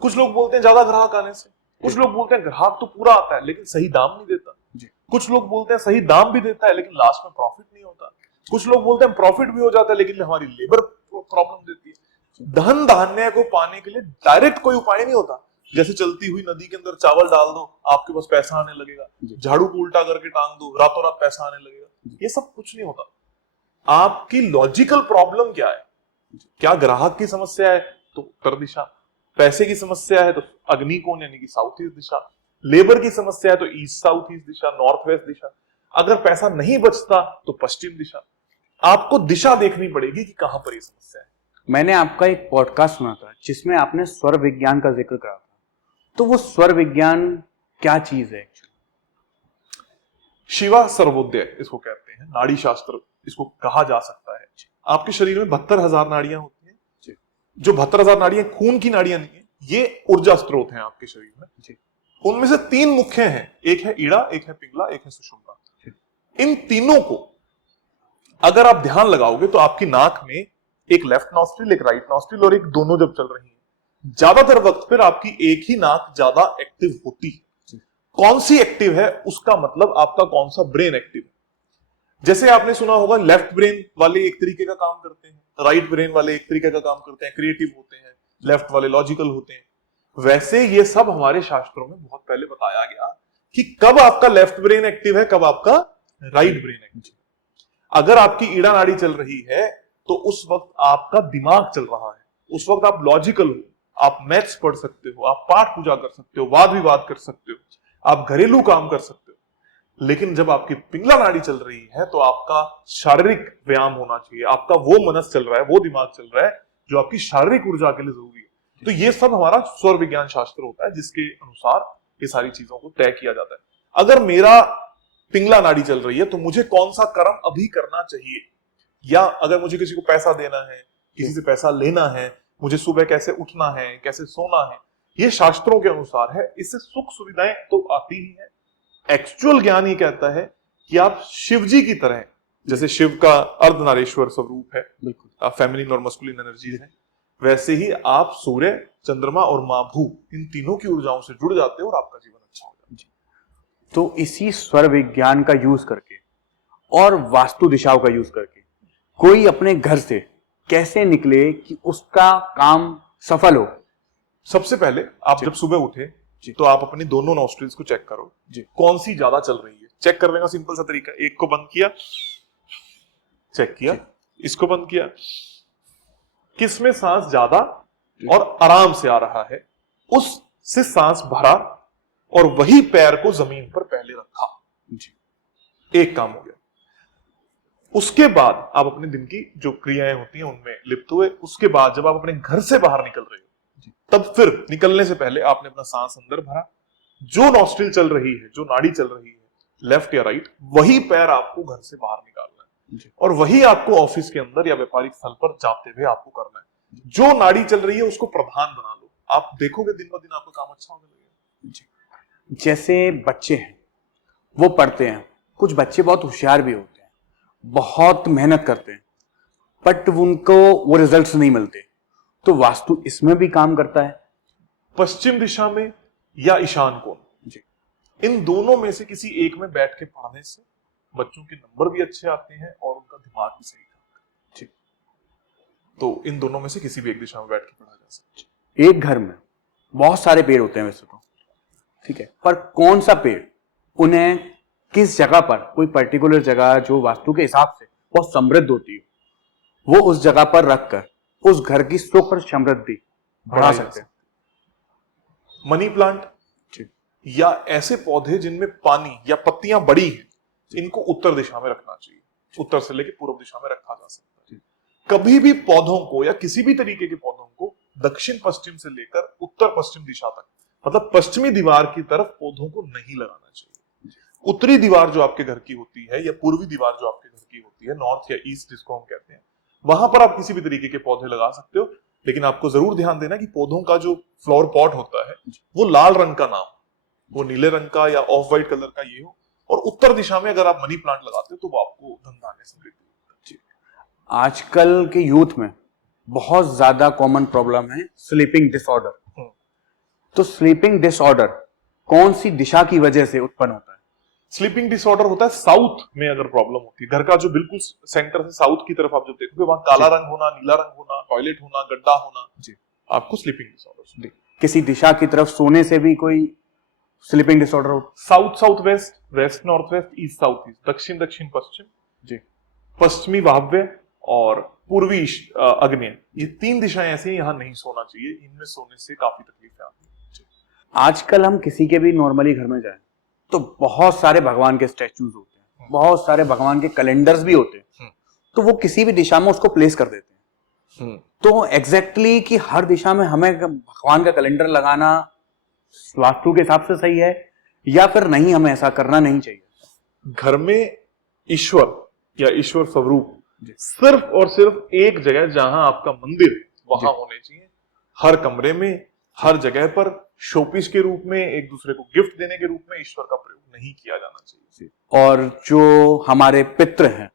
कुछ लोग बोलते हैं ज्यादा ग्राहक आने से, कुछ लोग बोलते हैं ग्राहक तो पूरा आता है लेकिन सही दाम नहीं देता, कुछ लोग बोलते हैं सही दाम भी देता है लेकिन लास्ट में प्रॉफिट नहीं होता, कुछ लोग बोलते हैं प्रॉफिट भी हो जाता है लेकिन हमारी लेबर प्रॉब्लम देती है। धन धान्य को पाने के लिए डायरेक्ट कोई उपाय नहीं होता। जैसे चलती हुई नदी के अंदर चावल डाल दो, आपके पास पैसा आने लगेगा। झाड़ू को उल्टा करके टांग दो, रातों रात पैसा आने लगेगा। ये सब कुछ नहीं होता। आपकी लॉजिकल प्रॉब्लम क्या है? क्या ग्राहक की समस्या है तो उत्तर दिशा, पैसे की समस्या है तो अग्नि कोण यानी कि साउथ ईस्ट दिशा, लेबर की समस्या है तो ईस्ट साउथ ईस्ट दिशा, नॉर्थ वेस्ट दिशा, अगर पैसा नहीं बचता तो पश्चिम दिशा। आपको दिशा देखनी पड़ेगी कि कहां पर ये समस्या है। मैंने आपका एक पॉडकास्ट सुना था जिसमें आपने स्वर विज्ञान का जिक्र करा था, तो वो स्वर विज्ञान क्या चीज है एक्चुअली? शिवा सर्वोदय इसको कहते हैं, नाड़ी शास्त्र इसको कहा जा सकता है। आपके शरीर में 72,000 नाड़ियां होती हैं। जो 72,000 नाड़ियां खून की नाड़ियां नहीं है, ये ऊर्जा स्रोत हैं आपके शरीर में। उनमें से 3 मुख्य हैं, एक है ईड़ा, एक है पिंगला, एक है सुषुम्ना। इन तीनों को अगर आप ध्यान लगाओगे तो आपकी नाक में एक लेफ्ट नॉस्ट्रिल, एक राइट नॉस्ट्रिल और एक दोनों जब चल रही है, ज्यादातर वक्त पर आपकी एक ही नाक ज्यादा एक्टिव होती है। कौन सी एक्टिव है उसका मतलब आपका कौन सा ब्रेन एक्टिव है। जैसे आपने सुना होगा लेफ्ट ब्रेन वाले एक तरीके का काम करते हैं, राइट ब्रेन वाले एक तरीके का काम करते हैं, क्रिएटिव होते हैं, लेफ्ट वाले लॉजिकल होते हैं। वैसे ये सब हमारे शास्त्रों में बहुत पहले बताया गया कि कब आपका लेफ्ट ब्रेन एक्टिव है, कब आपका राइट ब्रेन एक्टिव। अगर आपकी ईड़ा नाड़ी चल रही है तो उस वक्त आपका दिमाग चल रहा है, उस वक्त आप लॉजिकल हो, आप मैथ्स पढ़ सकते हो, आप पाठ पूजा कर सकते हो, वाद विवाद कर सकते हो, आप घरेलू काम कर सकते हो। लेकिन जब आपकी पिंगला नाड़ी चल रही है तो आपका शारीरिक व्यायाम होना चाहिए, आपका वो मनस चल रहा है, वो दिमाग चल रहा है जो आपकी शारीरिक ऊर्जा के लिए जरूरी है। तो ये सब हमारा स्वर विज्ञान शास्त्र होता है जिसके अनुसार ये सारी चीजों को तय किया जाता है। अगर मेरा पिंगला नाड़ी चल रही है तो मुझे कौन सा कर्म अभी करना चाहिए, या अगर मुझे किसी को पैसा देना है, किसी से पैसा लेना है, मुझे सुबह कैसे उठना है, कैसे सोना है, ये शास्त्रों के अनुसार है। इससे सुख सुविधाएं तो आती ही है। एक्चुअल ज्ञान ये कहता है कि आप शिव जी की तरह, जैसे शिव का अर्धनारीश्वर स्वरूप है, बिल्कुल फेमिनिन और मस्कुलिन एनर्जी है, वैसे ही आप सूर्य, चंद्रमा और मां भू, इन तीनों की ऊर्जाओं से जुड़ जाते हो और आपका जीवन अच्छा हो जाता है। तो इसी स्वर विज्ञान का यूज करके और वास्तु दिशाओं का यूज करके कोई अपने घर से कैसे निकले कि उसका काम सफल हो? सबसे पहले आप जब सुबह उठे तो आप अपनी दोनों नॉस्ट्रिल्स को चेक करो कौन सी ज्यादा चल रही है। चेक करने का सिंपल सा तरीका, एक को बंद किया, चेक किया, इसको बंद किया, किसमें सांस ज्यादा और आराम से आ रहा है, उससे सांस भरा और वही पैर को जमीन पर पहले रखा। एक काम हो गया। उसके बाद आप अपने दिन की जो क्रियाएं होती हैं उनमें लिप्त हुए। उसके बाद जब आप अपने घर से बाहर निकल रहे हो तब फिर निकलने से पहले आपने अपना सांस अंदर भरा, जो नॉस्ट्रिल चल रही है, जो नाड़ी चल रही है लेफ्ट या राइट, वही पैर आपको घर से बाहर निकालना है और वही आपको ऑफिस के अंदर या व्यापारिक स्थल पर जाते हुए आपको करना है। जो नाड़ी चल रही है उसको प्रधान बना लो, आप देखोगे दिन ब दिन आपका काम अच्छा होने लगेगा। जैसे बच्चे हैं, वो पढ़ते हैं, कुछ बच्चे बहुत होशियार भी होते हैं, बहुत मेहनत करते हैं, बट उनको वो रिजल्ट्स नहीं मिलते, तो वास्तु इसमें भी काम करता है? पश्चिम दिशा में या ईशान कोण, इन दोनों में से किसी एक में बैठ के पढ़ने से बच्चों के नंबर भी अच्छे आते हैं और उनका दिमाग भी सही काम करता है। तो इन दोनों में से किसी भी एक दिशा में बैठ के पढ़ा जा सकता है। एक घर में बहुत सारे पेड़ होते हैं वैसे तो, ठीक है, पर कौन सा पेड़ उन्हें किस जगह पर, कोई पर्टिकुलर जगह जो वास्तु के हिसाब से बहुत समृद्ध होती है, वो उस जगह पर रखकर उस घर की सुख और समृद्धि बढ़ा सकते हैं? मनी प्लांट या ऐसे पौधे जिनमें पानी या पत्तियां बड़ी हैं, इनको उत्तर दिशा में रखना चाहिए। उत्तर से लेकर पूर्व दिशा में रखा जा सकता है। कभी भी पौधों को या किसी भी तरीके के पौधों को दक्षिण पश्चिम से लेकर उत्तर पश्चिम दिशा तक, मतलब पश्चिमी दीवार की तरफ पौधों को नहीं लगाना चाहिए। उत्तरी दीवार जो आपके घर की होती है या पूर्वी दीवार जो आपके घर की होती है, नॉर्थ या ईस्ट जिसको हम कहते हैं, वहां पर आप किसी भी तरीके के पौधे लगा सकते हो। लेकिन आपको जरूर ध्यान देना कि पौधों का जो फ्लावर पॉट होता है वो लाल रंग का ना हो, वो नीले रंग का या ऑफ व्हाइट कलर का ये हो। और उत्तर दिशा में अगर आप मनी प्लांट लगाते हो तो वो आपको धन धान्य समृद्धि। आजकल के यूथ में बहुत ज्यादा कॉमन प्रॉब्लम है स्लीपिंग डिसऑर्डर। तो स्लीपिंग डिसऑर्डर कौन सी दिशा की वजह से उत्पन्न होता है? स्लीपिंग डिसऑर्डर होता है साउथ में अगर प्रॉब्लम होती है, घर का जो बिल्कुल सेंटर से साउथ की तरफ आप जब देखोगे वहां काला रंग होना, नीला रंग होना, टॉयलेट होना, गड्ढा होना, आपको स्लीपिंग डिसऑर्डर। किसी दिशा की तरफ सोने से भी कोई स्लीपिंग डिसऑर्डर हो? South south west, west north west, east south east, दक्षिण दक्षिण पश्चिम, पश्चिमी वायव्य और पूर्वी आग्नेय, ये 3 दिशाएं ऐसी यहां नहीं सोना चाहिए। इनमें सोने से काफी तकलीफें आती है। आजकल हम किसी के भी नॉर्मली घर में जाएं तो बहुत सारे भगवान के स्टैचूज होते हैं, बहुत सारे भगवान के कैलेंडर्स भी होते हैं, तो वो किसी भी दिशा में उसको प्लेस कर देते हैं। तो एग्जैक्टली कि हर दिशा में हमें भगवान का कैलेंडर लगाना वास्तु के हिसाब से सही है या फिर नहीं, हमें ऐसा करना नहीं चाहिए। घर में ईश्वर या ईश्वर स्वरूप सिर्फ और सिर्फ एक जगह जहां आपका मंदिर वहां होने चाहिए। हर कमरे में, हर जगह पर शोपीस के रूप में, एक दूसरे को गिफ्ट देने के रूप में ईश्वर का प्रयोग नहीं किया जाना चाहिए। और जो हमारे पितृ हैं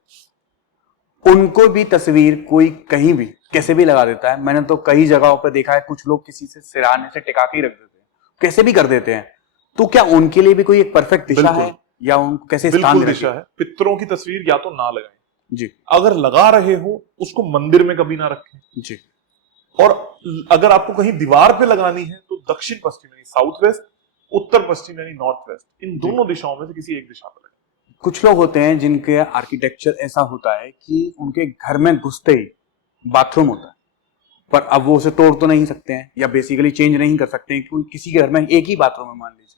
उनको भी तस्वीर कोई कहीं भी कैसे भी लगा देता है। मैंने तो कई जगहों पर देखा है, कुछ लोग किसी से सिराने से टिका के ही रख देते हैं, कैसे भी कर देते हैं। तो क्या उनके लिए भी कोई एक परफेक्ट दिशा है या उनको कैसे स्थान बिल्कुल देना दिशा चाहिए? है। पितरों की तस्वीर या तो ना लगाएं जी अगर लगा रहे हो उसको मंदिर में कभी ना रखें। जी। और अगर आपको कहीं दीवार पे लगानी है तो दक्षिण पश्चिम यानी साउथ वेस्ट, उत्तर पश्चिम यानी नॉर्थ वेस्ट, इन दोनों दिशाओं में से किसी एक दिशा पर लगाएं। कुछ लोग होते हैं जिनके आर्किटेक्चर ऐसा होता है कि उनके घर में घुसते ही बाथरूम होता है, पर अब वो उसे तोड़ तो नहीं सकते हैं या बेसिकली चेंज नहीं कर सकते हैं क्योंकि किसी के घर में एक ही बाथरूम है मान लीजिए।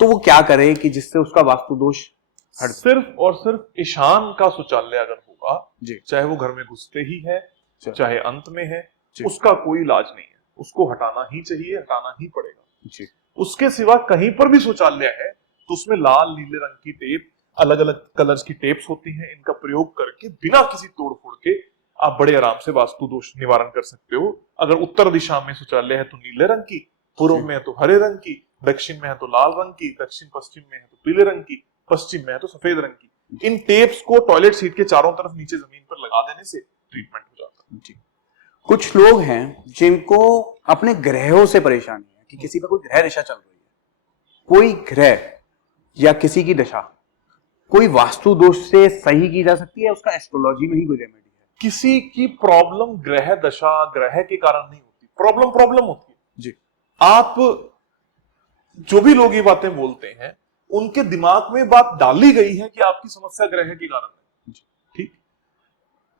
तो वो क्या करे कि जिससे उसका वास्तु दोष हट। सिर्फ और सिर्फ ईशान का शौचालय अगर होगा, जी। चाहे वो घर में घुसते ही है चाहे अंत में है, जी। उसका कोई इलाज नहीं है, उसको हटाना ही चाहिए, हटाना ही पड़ेगा। जी। उसके सिवा कहीं पर भी शौचालय है तो उसमें लाल नीले रंग की टेप, अलग अलग कलर्स की टेप्स होती हैं, इनका प्रयोग करके बिना किसी तोड़ फोड़ के आप बड़े आराम से वास्तु दोष निवारण कर सकते हो। अगर उत्तर दिशा में शौचालय है तो नीले रंग की, पूर्व में है तो हरे रंग की, दक्षिण में है तो लाल रंग की, दक्षिण पश्चिम में है तो पीले रंग की, पश्चिम में है तो सफेद रंग की। इन टेप्स को टॉयलेट सीट के चारों तरफ नीचे जमीन पर लगा देने से ट्रीटमेंट हो जाता है। जी। कुछ लोग हैं जिनको अपने ग्रहों से परेशानी है कि किसी पर कोई ग्रह दशा चल रही है, कोई ग्रह या किसी की दशा कोई वास्तु दोष से सही की जा सकती है, उसका एस्ट्रोलॉजी में ही कोई रेमेडी है? किसी की प्रॉब्लम ग्रह दशा ग्रह के कारण नहीं होती, प्रॉब्लम होती है। जी। आप जो भी लोग ये बातें बोलते हैं उनके दिमाग में बात डाली गई है कि आपकी समस्या ग्रह के कारण है। ठीक,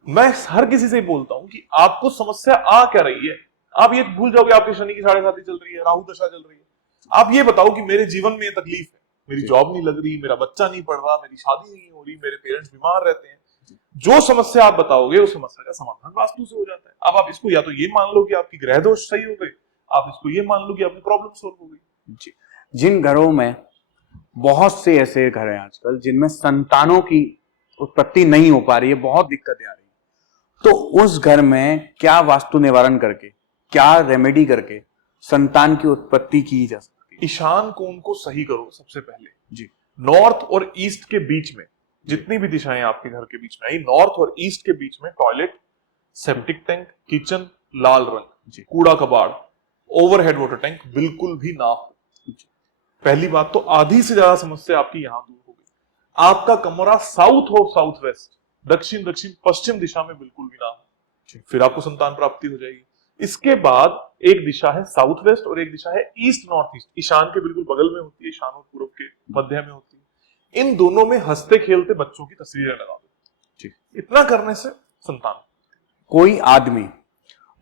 मैं हर किसी से बोलता हूं कि आपको समस्या आ क्या रही है। आप ये भूल जाओगे आपके शनि की 7.5 चल रही है, राहु दशा चल रही है। आप ये बताओ कि मेरे जीवन में ये तकलीफ है, मेरी जॉब नहीं लग रही, मेरा बच्चा नहीं पढ़ रहा, मेरी शादी नहीं हो रही, मेरे पेरेंट्स बीमार रहते हैं। जो समस्या आप बताओगे उस समस्या का समाधान वास्तु से हो जाता है। अब आप इसको या तो ये मान लो कि आपकी ग्रह दोष सही हो गए, आप इसको ये मान लो कि आपकी प्रॉब्लम सोल्व हो गई। जी। जिन घरों में बहुत से ऐसे घर हैं आजकल जिनमें संतानों की उत्पत्ति नहीं हो पा रही है, बहुत दिक्कतें आ रही है, तो उस घर में क्या वास्तु निवारण करके, क्या रेमेडी करके संतान की उत्पत्ति की जा सकती है? ईशान कोण को सही करो सबसे पहले। जी। नॉर्थ और ईस्ट के बीच में जितनी भी दिशाएं आपके घर के बीच में आई, नॉर्थ और ईस्ट के बीच में टॉयलेट, सेप्टिक टैंक, किचन, लाल रंग, कूड़ा कबाड़, ओवरहेड वाटर टैंक बिल्कुल भी ना हो। पहली बात तो आधी से ज्यादा समस्या आपकी यहां दूर हो गई। आपका कमरा साउथ हो साउथ वेस्ट, दक्षिण दक्षिण पश्चिम दिशा में बिल्कुल भी ना हो, फिर आपको संतान प्राप्ति हो जाएगी। इसके बाद एक दिशा है साउथ वेस्ट और एक दिशा है ईस्ट नॉर्थ ईस्ट, ईशान के बिल्कुल बगल में होती है, ईशान और पूर्व के मध्य में होती है। इन दोनों में हंसते खेलते बच्चों की तस्वीरें लगा दो। इतना करने से संतान। कोई आदमी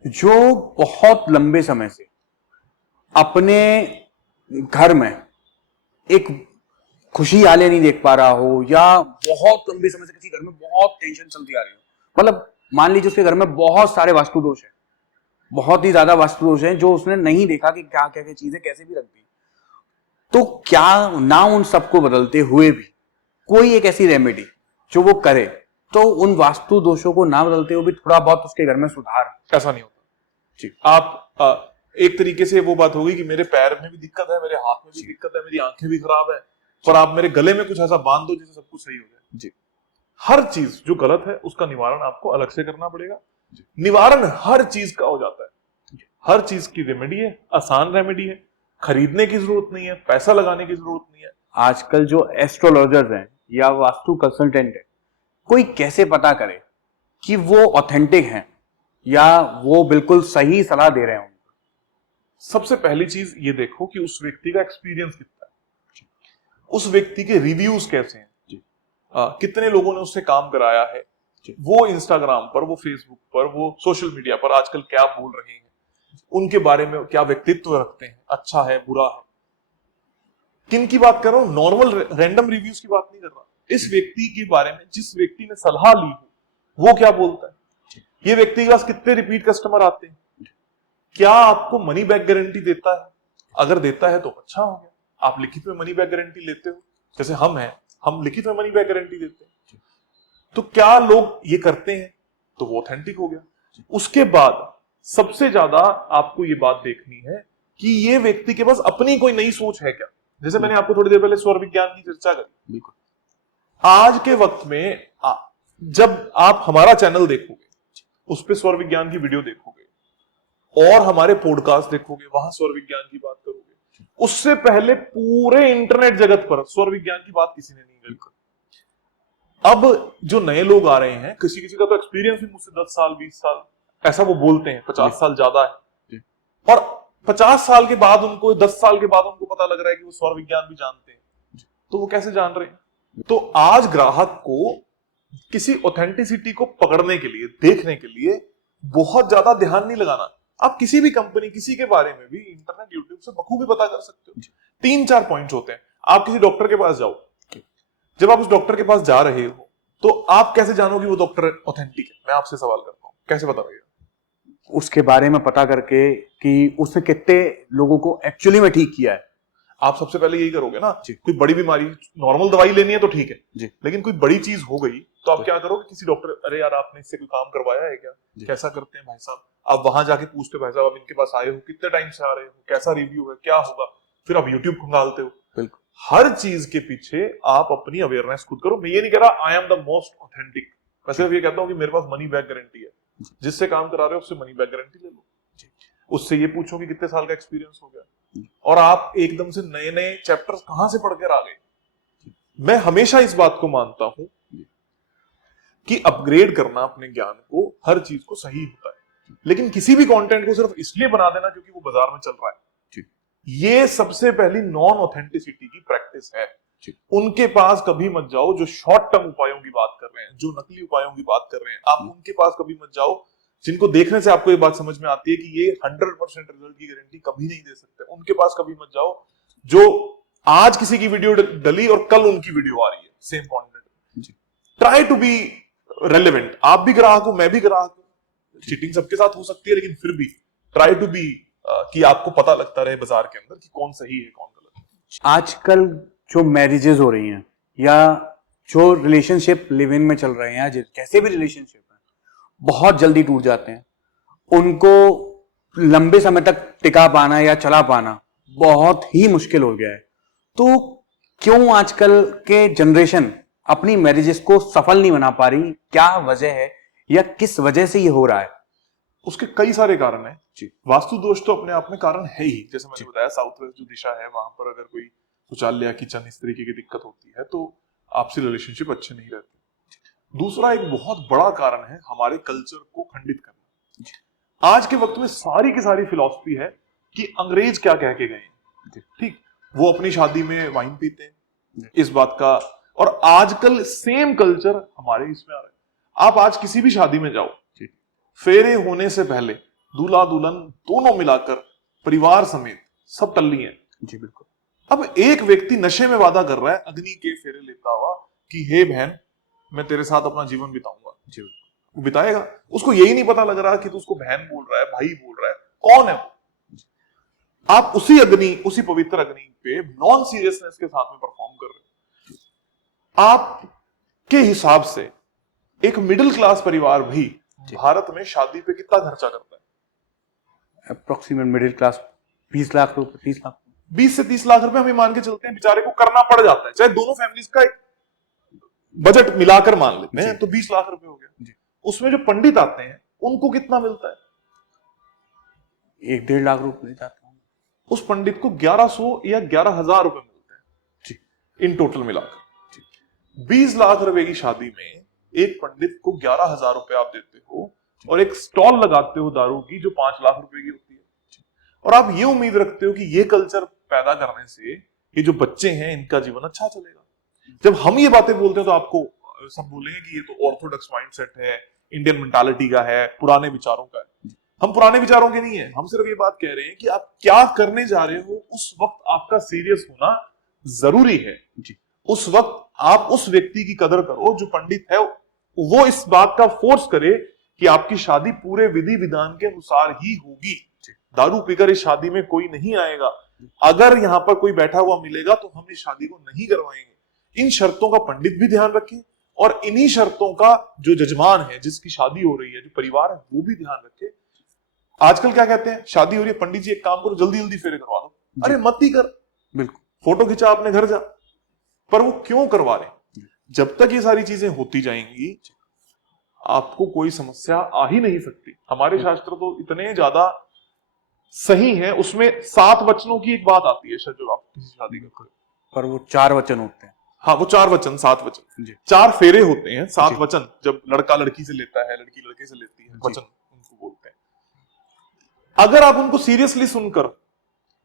जो बहुत लंबे समय से अपने घर में एक खुशी आले नहीं देख पा रहा हो या बहुत लंबे समय से किसी घर में बहुत टेंशन चलती आ रही हो, मतलब मान लीजिए उसके घर में बहुत सारे वास्तु दोष है, बहुत ही ज्यादा वास्तु दोष है जो उसने नहीं देखा कि क्या क्या क्या चीजें कैसे भी रख दी, तो क्या ना उन सबको बदलते हुए भी कोई एक ऐसी रेमेडी जो वो करे तो उन वास्तु दोषों को ना बदलते हुए भी थोड़ा बहुत उसके घर में सुधार? ऐसा नहीं होता। ठीक, आप एक तरीके से वो बात होगी कि मेरे पैर में भी दिक्कत है, मेरे हाथ में भी दिक्कत है, मेरी आंखें भी खराब है, पर आप मेरे गले में कुछ ऐसा बांध दो जिससे सब कुछ सही हो जाए। जी। हर चीज जो गलत है उसका निवारण आपको अलग से करना पड़ेगा। निवारण हर चीज का हो जाता है, हर चीज की रेमेडी है, आसान रेमेडी है, खरीदने की जरूरत नहीं है, पैसा लगाने की जरूरत नहीं है। आजकल जो एस्ट्रोलॉजर्स हैं या वास्तु कंसल्टेंट है, कोई कैसे पता करे कि वो ऑथेंटिक हैं या वो बिल्कुल सही सलाह दे रहे हैं? सबसे पहली चीज ये देखो कि उस व्यक्ति का एक्सपीरियंस कितना है, उस व्यक्ति के रिव्यूज कैसे हैं, कितने लोगों ने उससे काम कराया है, वो इंस्टाग्राम पर, वो फेसबुक पर, वो सोशल मीडिया पर आजकल क्या बोल रहे हैं, उनके बारे में क्या व्यक्तित्व रखते हैं, अच्छा है बुरा है। किन की बात कर रहा हूं? नॉर्मल रैंडम रिव्यूज की बात नहीं कर रहा। इस व्यक्ति के बारे में जिस व्यक्ति ने सलाह ली हो वो क्या बोलता है, ये व्यक्ति के पास कितने रिपीट कस्टमर आते हैं, क्या आपको मनी बैक गारंटी देता है, अगर देता है तो अच्छा हो गया, आप लिखित में मनी बैक गारंटी लेते हो, जैसे हम लिखित में मनी बैक गारंटी देते हैं, तो क्या लोग ये करते हैं, तो वो ऑथेंटिक हो गया। उसके बाद सबसे ज्यादा आपको ये बात देखनी है कि ये व्यक्ति के पास अपनी कोई नई सोच है क्या। जैसे मैंने आपको थोड़ी देर पहले स्वर विज्ञान की चर्चा करी, बिल्कुल। आज के वक्त में जब आप हमारा चैनल देखोगे, उस पे स्वर विज्ञान की वीडियो देखोगे और हमारे पॉडकास्ट देखोगे, वहां स्वर विज्ञान की बात करोगे, उससे पहले पूरे इंटरनेट जगत पर स्वर विज्ञान की बात किसी ने नहीं करी। अब जो नए लोग आ रहे हैं, किसी किसी का तो एक्सपीरियंस भी मुझसे 10 साल 20 साल, ऐसा वो बोलते हैं 50 साल ज्यादा है, और 50 साल के बाद उनको 10 साल के बाद उनको पता लग रहा है कि वो स्वर विज्ञान भी जानते हैं, तो वो कैसे जान रहे हैं। तो आज ग्राहक को किसी ऑथेंटिसिटी को पकड़ने के लिए, देखने के लिए बहुत ज्यादा ध्यान नहीं लगाना। आप किसी भी कंपनी, किसी के बारे में भी इंटरनेट यूट्यूब से बखूबी पता कर सकते हो। 3-4 पॉइंट्स होते हैं। आप किसी डॉक्टर के पास जाओ, जब आप उस डॉक्टर के पास जा रहे हो तो आप कैसे जानोगे वो डॉक्टर ऑथेंटिक है, मैं आपसे सवाल करता हूं, कैसे पता लगेगा? उसके बारे में पता करके कि उसने कितने लोगों को एक्चुअली में ठीक किया है। आप सबसे पहले यही करोगे ना, कोई बड़ी बीमारी, नॉर्मल दवाई लेनी है तो ठीक है जी, लेकिन कोई बड़ी चीज हो गई तो आप क्या करोगे, किसी डॉक्टर, अरे यार आपने इससे कोई काम करवाया है क्या, कैसा करते हैं भाई साहब, आप वहां जाके पूछते हो, भाई साहब आप इनके पास आए हो, कितने टाइम से आ रहे हो, कैसा रिव्यू है, क्या होगा, फिर आप यूट्यूब खंगालते हो। बिल्कुल। हर चीज के पीछे आप अपनी अवेयरनेस खुद करो। मैं ये नहीं कह रहा I am the most authentic, मैं सिर्फ ये कहता हूँ कि मेरे पास मनी बैक गारंटी है, जिससे काम करा रहे हो उससे मनी बैक गारंटी ले लो, उससे ये पूछो कि कितने साल का एक्सपीरियंस हो गया, और आप एकदम से नए नए चैप्टर्स कहां से पढ़कर आ गए। मैं हमेशा इस बात को मानता हूं कि अपग्रेड करना अपने ज्ञान को, हर चीज को सही होता है, लेकिन किसी भी कंटेंट को सिर्फ इसलिए बना देना क्योंकि वो बाजार में चल रहा है, ये सबसे पहली नॉन ऑथेंटिसिटी की प्रैक्टिस है। उनके पास कभी मत जाओ जो शॉर्ट टर्म उपायों की बात कर रहे हैं, जो नकली उपायों की बात कर रहे हैं, आप उनके पास कभी मत जाओ जिनको देखने से आपको ये बात समझ में आती है कि ये 100% रिजल्ट की गारंटी कभी नहीं दे सकते। उनके पास कभी मत जाओ जो आज किसी की वीडियो डली और कल उनकी वीडियो आ रही है same content. Try to be relevant. आप भी ग्राहक हो, मैं भी ग्राहक हूं, चीटिंग सबके साथ हो सकती है, लेकिन फिर भी ट्राई टू बी कि आपको पता लगता रहे बाजार के अंदर कि कौन सही है कौन गलत। आजकल जो मैरिजेस हो रही हैं या जो रिलेशनशिप लिव इन में चल रहे हैं, या कैसे भी रिलेशनशिप है, बहुत जल्दी टूट जाते हैं। उनको लंबे समय तक टिका पाना या चला पाना बहुत ही मुश्किल हो गया है। तो क्यों आजकल के जनरेशन अपनी मैरिजेस को सफल नहीं बना पा रही? क्या वजह है या किस वजह से ये हो रहा है? उसके कई सारे कारण हैं। वास्तु दोष तो अपने आप में कारण है ही, जैसे मैंने बताया साउथ वेस्ट जो दिशा है वहां पर अगर कोई शौचालय, किचन इस तरीके की दिक्कत होती है तो आपसी रिलेशनशिप अच्छे नहीं रहते। दूसरा एक बहुत बड़ा कारण है हमारे कल्चर को खंडित करना। आज के वक्त में सारी की सारी फिलॉसफी है कि अंग्रेज क्या कह के गए हैं, ठीक, वो अपनी शादी में वाइन पीते हैं, इस बात का, और आजकल सेम कल्चर हमारे इसमें आ रहा है। आप आज किसी भी शादी में जाओ, फेरे होने से पहले दूल्हा दुल्हन दोनों मिलाकर परिवार समेत सब टल्ली हैं। जी बिल्कुल। अब एक व्यक्ति नशे में वादा कर रहा है अग्नि के फेरे लेता हुआ कि हे बहन मैं तेरे साथ अपना जीवन बिताऊंगा। जी वो बिताएगा, उसको यही नहीं पता लग रहा कि तू उसको बहन बोल रहा है, भाई बोल रहा है, कौन है वो। आप उसी अग्नि, उसी पवित्र अग्नि पे नॉन सीरियसनेस के साथ में परफॉर्म कर रहे हो। आपके हिसाब से एक मिडिल क्लास परिवार भी भारत में शादी पे कितना खर्चा करता है? अप्रोक्सीमेट मिडिल क्लास 20 लाख रुपए, 30 लाख, 20 से 30 लाख रुपए हम मान के चलते हैं, बेचारे को करना पड़ जाता है, चाहे दोनों फैमिलीज का एक बजट मिलाकर मान लेते हैं तो 20 लाख रुपए हो गया। उसमें जो पंडित आते हैं उनको कितना मिलता है? 1-1.5 लाख रुपए जाता है। उस पंडित को 1100 या 11,000 रुपए मिलते हैं इन टोटल मिलाकर। 20 लाख रुपए की शादी में एक पंडित को 11,000 रुपए आप देते हो और एक स्टॉल लगाते हो दारू की जो 5 लाख रुपए की होती है, और आप ये उम्मीद रखते हो कि ये कल्चर पैदा करने से ये जो बच्चे हैं इनका जीवन अच्छा चलेगा। जब हम ये बातें बोलते हैं तो आपको सब बोलेंगे कि ये तो ऑर्थोडॉक्स माइंडसेट है, इंडियन मेंटालिटी का है, पुराने विचारों का है। हम पुराने विचारों के नहीं है, हम सिर्फ ये बात कह रहे हैं कि आप क्या करने जा रहे हो उस वक्त आपका सीरियस होना जरूरी है। उस वक्त आप उस व्यक्ति की कदर करो जो पंडित है, वो इस बात का फोर्स करे कि आपकी शादी पूरे विधि विधान के अनुसार ही होगी। दारू पीकर इस शादी में कोई नहीं आएगा। अगर यहाँ पर कोई बैठा हुआ मिलेगा तो हम इस शादी को नहीं करवाएंगे। इन शर्तों का पंडित भी ध्यान रखे और इन्हीं शर्तों का जो जजमान है, जिसकी शादी हो रही है, जो परिवार है, वो भी ध्यान रखे। आजकल क्या कहते हैं, शादी हो रही है, पंडित जी एक काम करो, जल्दी जल्दी फेरे करवा दो। अरे मत ही कर, बिल्कुल, फोटो खिंचा अपने घर जा। पर वो क्यों करवा रहे? जब तक ये सारी चीजें होती जाएंगी आपको कोई समस्या आ ही नहीं सकती। हमारे शास्त्र तो इतने ज्यादा सही है, उसमें 7 वचनों की एक बात आती है जब आप किसी शादी करते हो, पर वो 4 वचन होते हैं। हाँ वो 4 वचन, 7 वचन, जी। 4 फेरे होते हैं, 7 वचन। जब लड़का लड़की से लेता है, लड़की लड़के से लेती है, वचन उनको बोलते हैं। अगर आप उनको सीरियसली सुनकर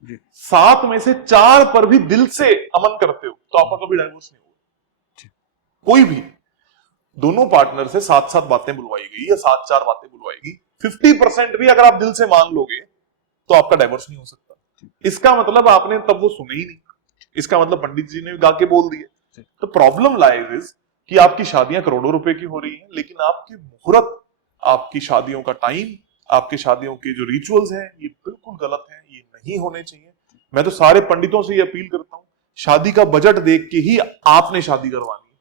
जी। 7 में से 4 पर भी दिल से अमन करते हो तो आपका कभी डाइवोर्स नहीं होगा। कोई भी दोनों पार्टनर से 7-7 बातें बुलवाएगी या 7-4 बातें बुलवाएगी, 50% भी अगर आप दिल से मान लोगे तो आपका डाइवोर्स नहीं हो सकता। इसका मतलब आपने तब वो सुने ही नहीं, इसका मतलब पंडित जी ने गा के बोल दिए। तो प्रॉब्लम लाइज इज कि आपकी शादियां करोड़ों रुपए की हो रही हैं, लेकिन आपके मुहूर्त, आपकी शादियों का टाइम, आपके शादियों के जो रिचुअल्स हैं, ये बिल्कुल गलत हैं, ये नहीं होने चाहिए। मैं तो सारे पंडितों से ये अपील करता हूं, शादी का बजट देख के ही आपने शादी करवानी है।